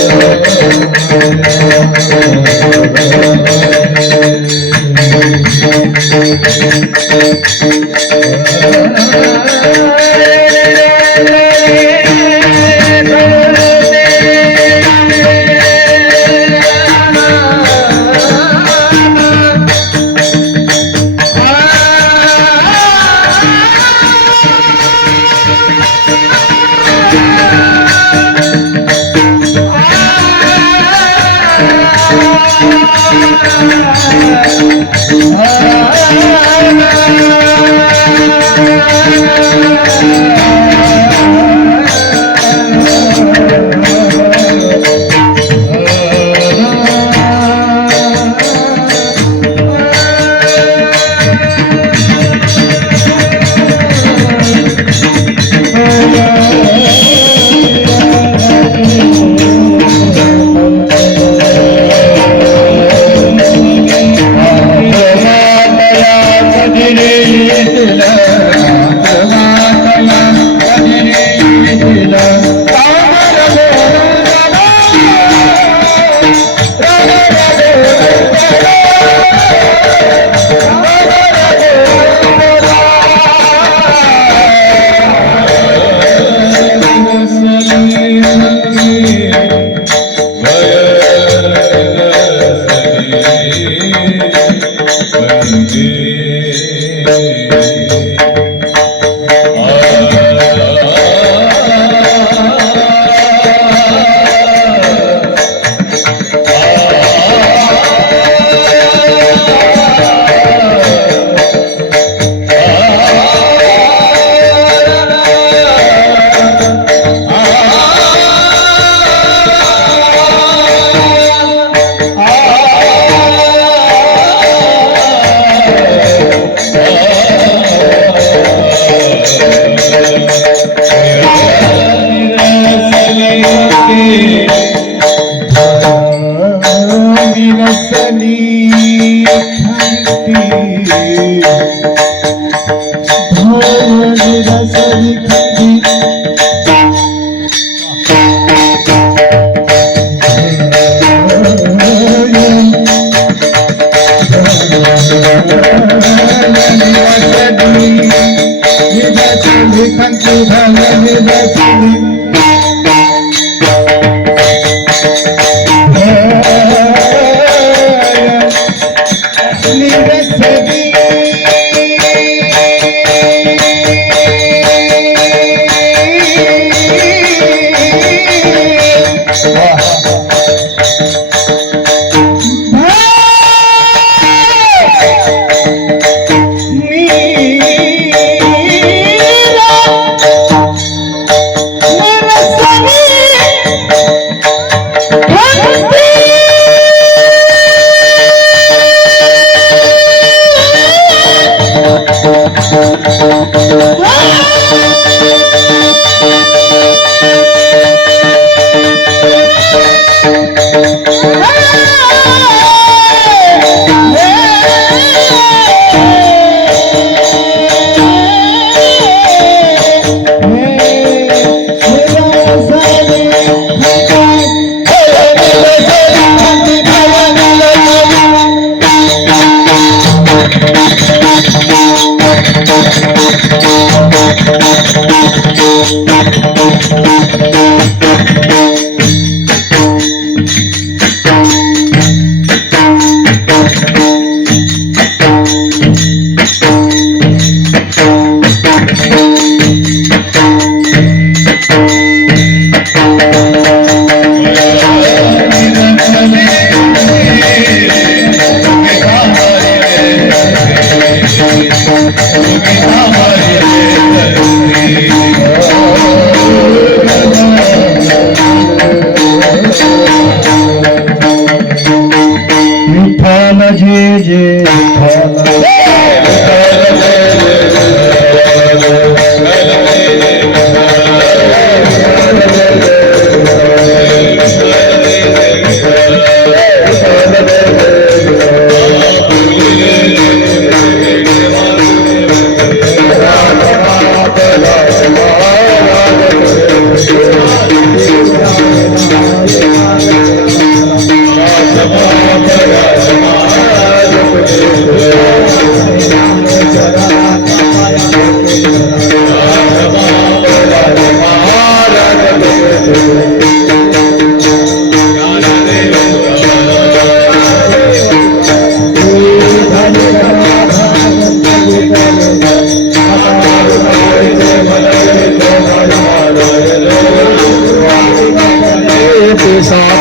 you.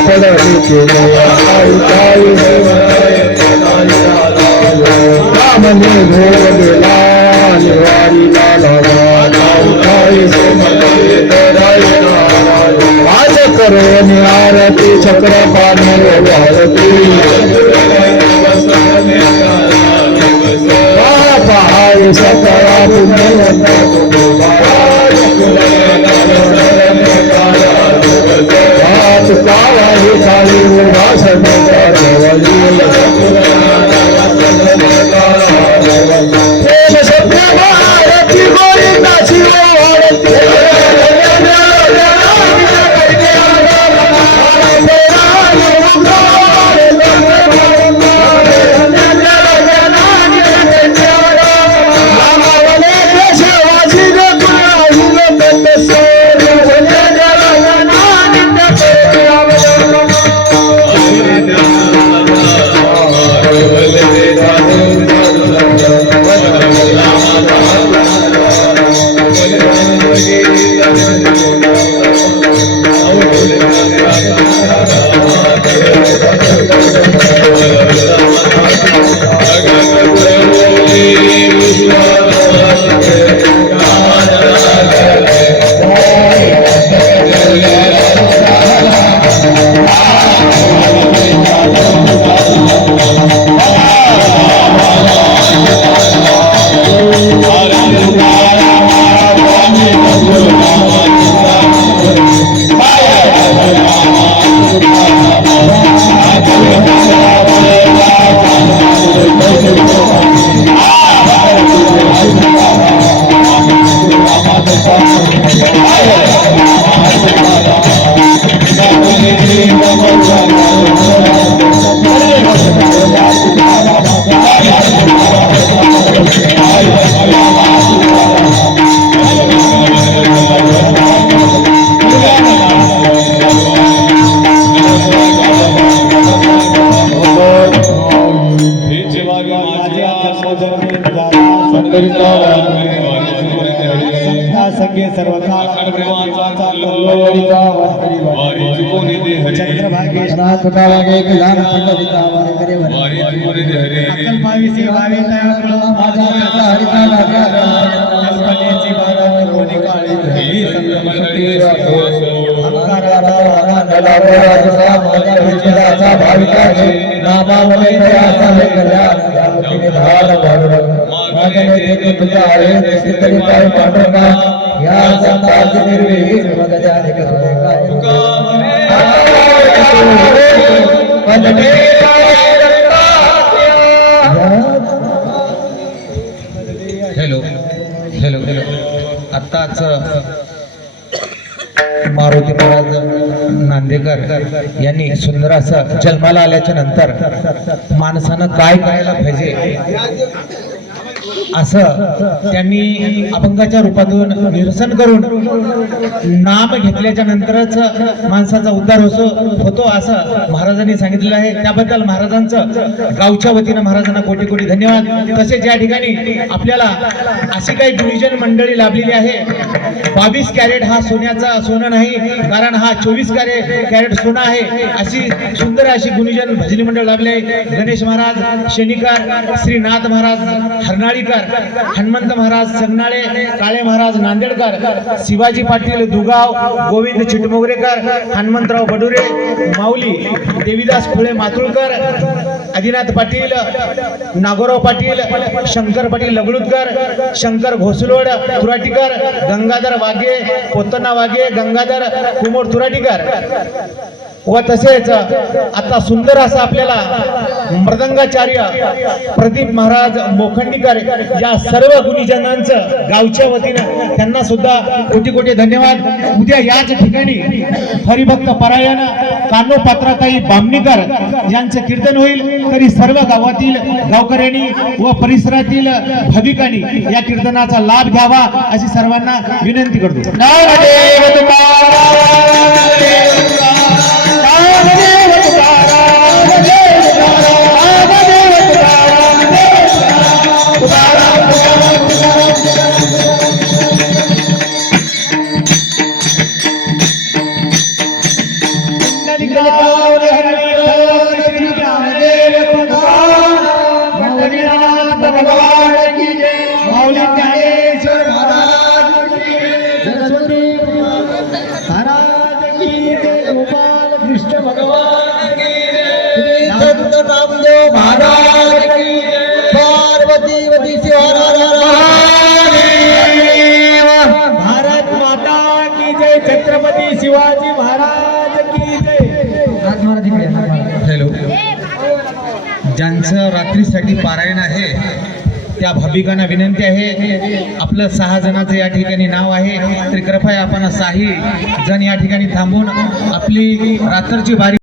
पडली केले रामने घोर गेला निवारीला आज करोनी आरती चक्रपाणी भारती पहाय सकळा पुण्यवंता तुकाला हे काळी वासन प्रेम सत्य भारती गोविंदाची ओळखी सगळे सर्व चंद्रभागे नाथुकावागे गुलाम पंडिता वारे अक्कल पावी से वावे तया माझा हरिता लागा जन्मनेची बारा कोणी काळी ही संगम अंकाराचा माझा विचाराचा भाविकाचे नामावले दयाचा हे कल्याण तिने धार भाडुर मागणे देते तुझ्या आहे निश्चित तरी काय पांडुरंगा या संतांचे निर्विघ्न मगजाने करते काय हॅलो हॅलो हॅलो आत्ताच मारुती महाराज नांदेकर यांनी सुंदर असं जन्माला आल्याच्या नंतर माणसानं काय करायला पाहिजे असं त्यांनी अभंगाच्या रूपातून निरसन करून नाम घेतल्याच्या नंतरच माणसाचा उद्धार होतो असं महाराजांनी सांगितलेलं आहे. त्याबद्दल महाराजांचं गावच्या वतीनं महाराजांना कोटी कोटी धन्यवाद. तसेच या ठिकाणी आपल्याला अशी काही गुरुजन मंडळी लाभलेली आहे. 22 कॅरेट हा सोनं नाही, कारण हा 24 कॅरेट सोनं आहे. अशी सुंदर अशी गुरुजन भजनी मंडळ लाभले आहे. गणेश महाराज शेनिकर, श्रीनाथ महाराज हरनाळीकर, हनुमंत महाराज संगनाळे, काळे महाराज नांदेडकर, शिवाजी पाटील दुगाव, गोविंद चिटमोगरेकर, हनुमंतराव बडुरे माऊली, देवीदास फुले मातुळकर, आदिनाथ पाटील, नागोराव पाटील, शंकर पाटील लगडूतकर, शंकर घोसलोड तुराटीकर, गंगाधर वाघे, पोतना वाघे, गंगाधर कुमोर तुराटीकर व तसेच आता सुंदर असं आपल्याला मृदंगाचार्य प्रदीप महाराज मोखंडीकर या सर्व गुणीजनांचं गावच्या वतीनं त्यांना सुद्धा कोटी कोटी धन्यवाद. उद्या याच ठिकाणी हरिभक्त परायण कानोपात्राताई बामणीकर यांचं कीर्तन होईल. तरी सर्व गावातील गावकऱ्यांनी व परिसरातील भाविकांनी या कीर्तनाचा लाभ घ्यावा अशी सर्वांना विनंती करतो. Nalika नामदेव महाराज की पार्वती वती शिवार भारत माता की जय, छत्रपती शिवाजी महाराज की जय. हॅलो, ज्यांचं रात्रीसाठी पारायण आहे त्या भाविकांना विनंती आहे, आपलं 6 जणांचं या ठिकाणी नाव आहे, तर कृपया आपण 6 जण या ठिकाणी थांबून आपली रात्रची बारी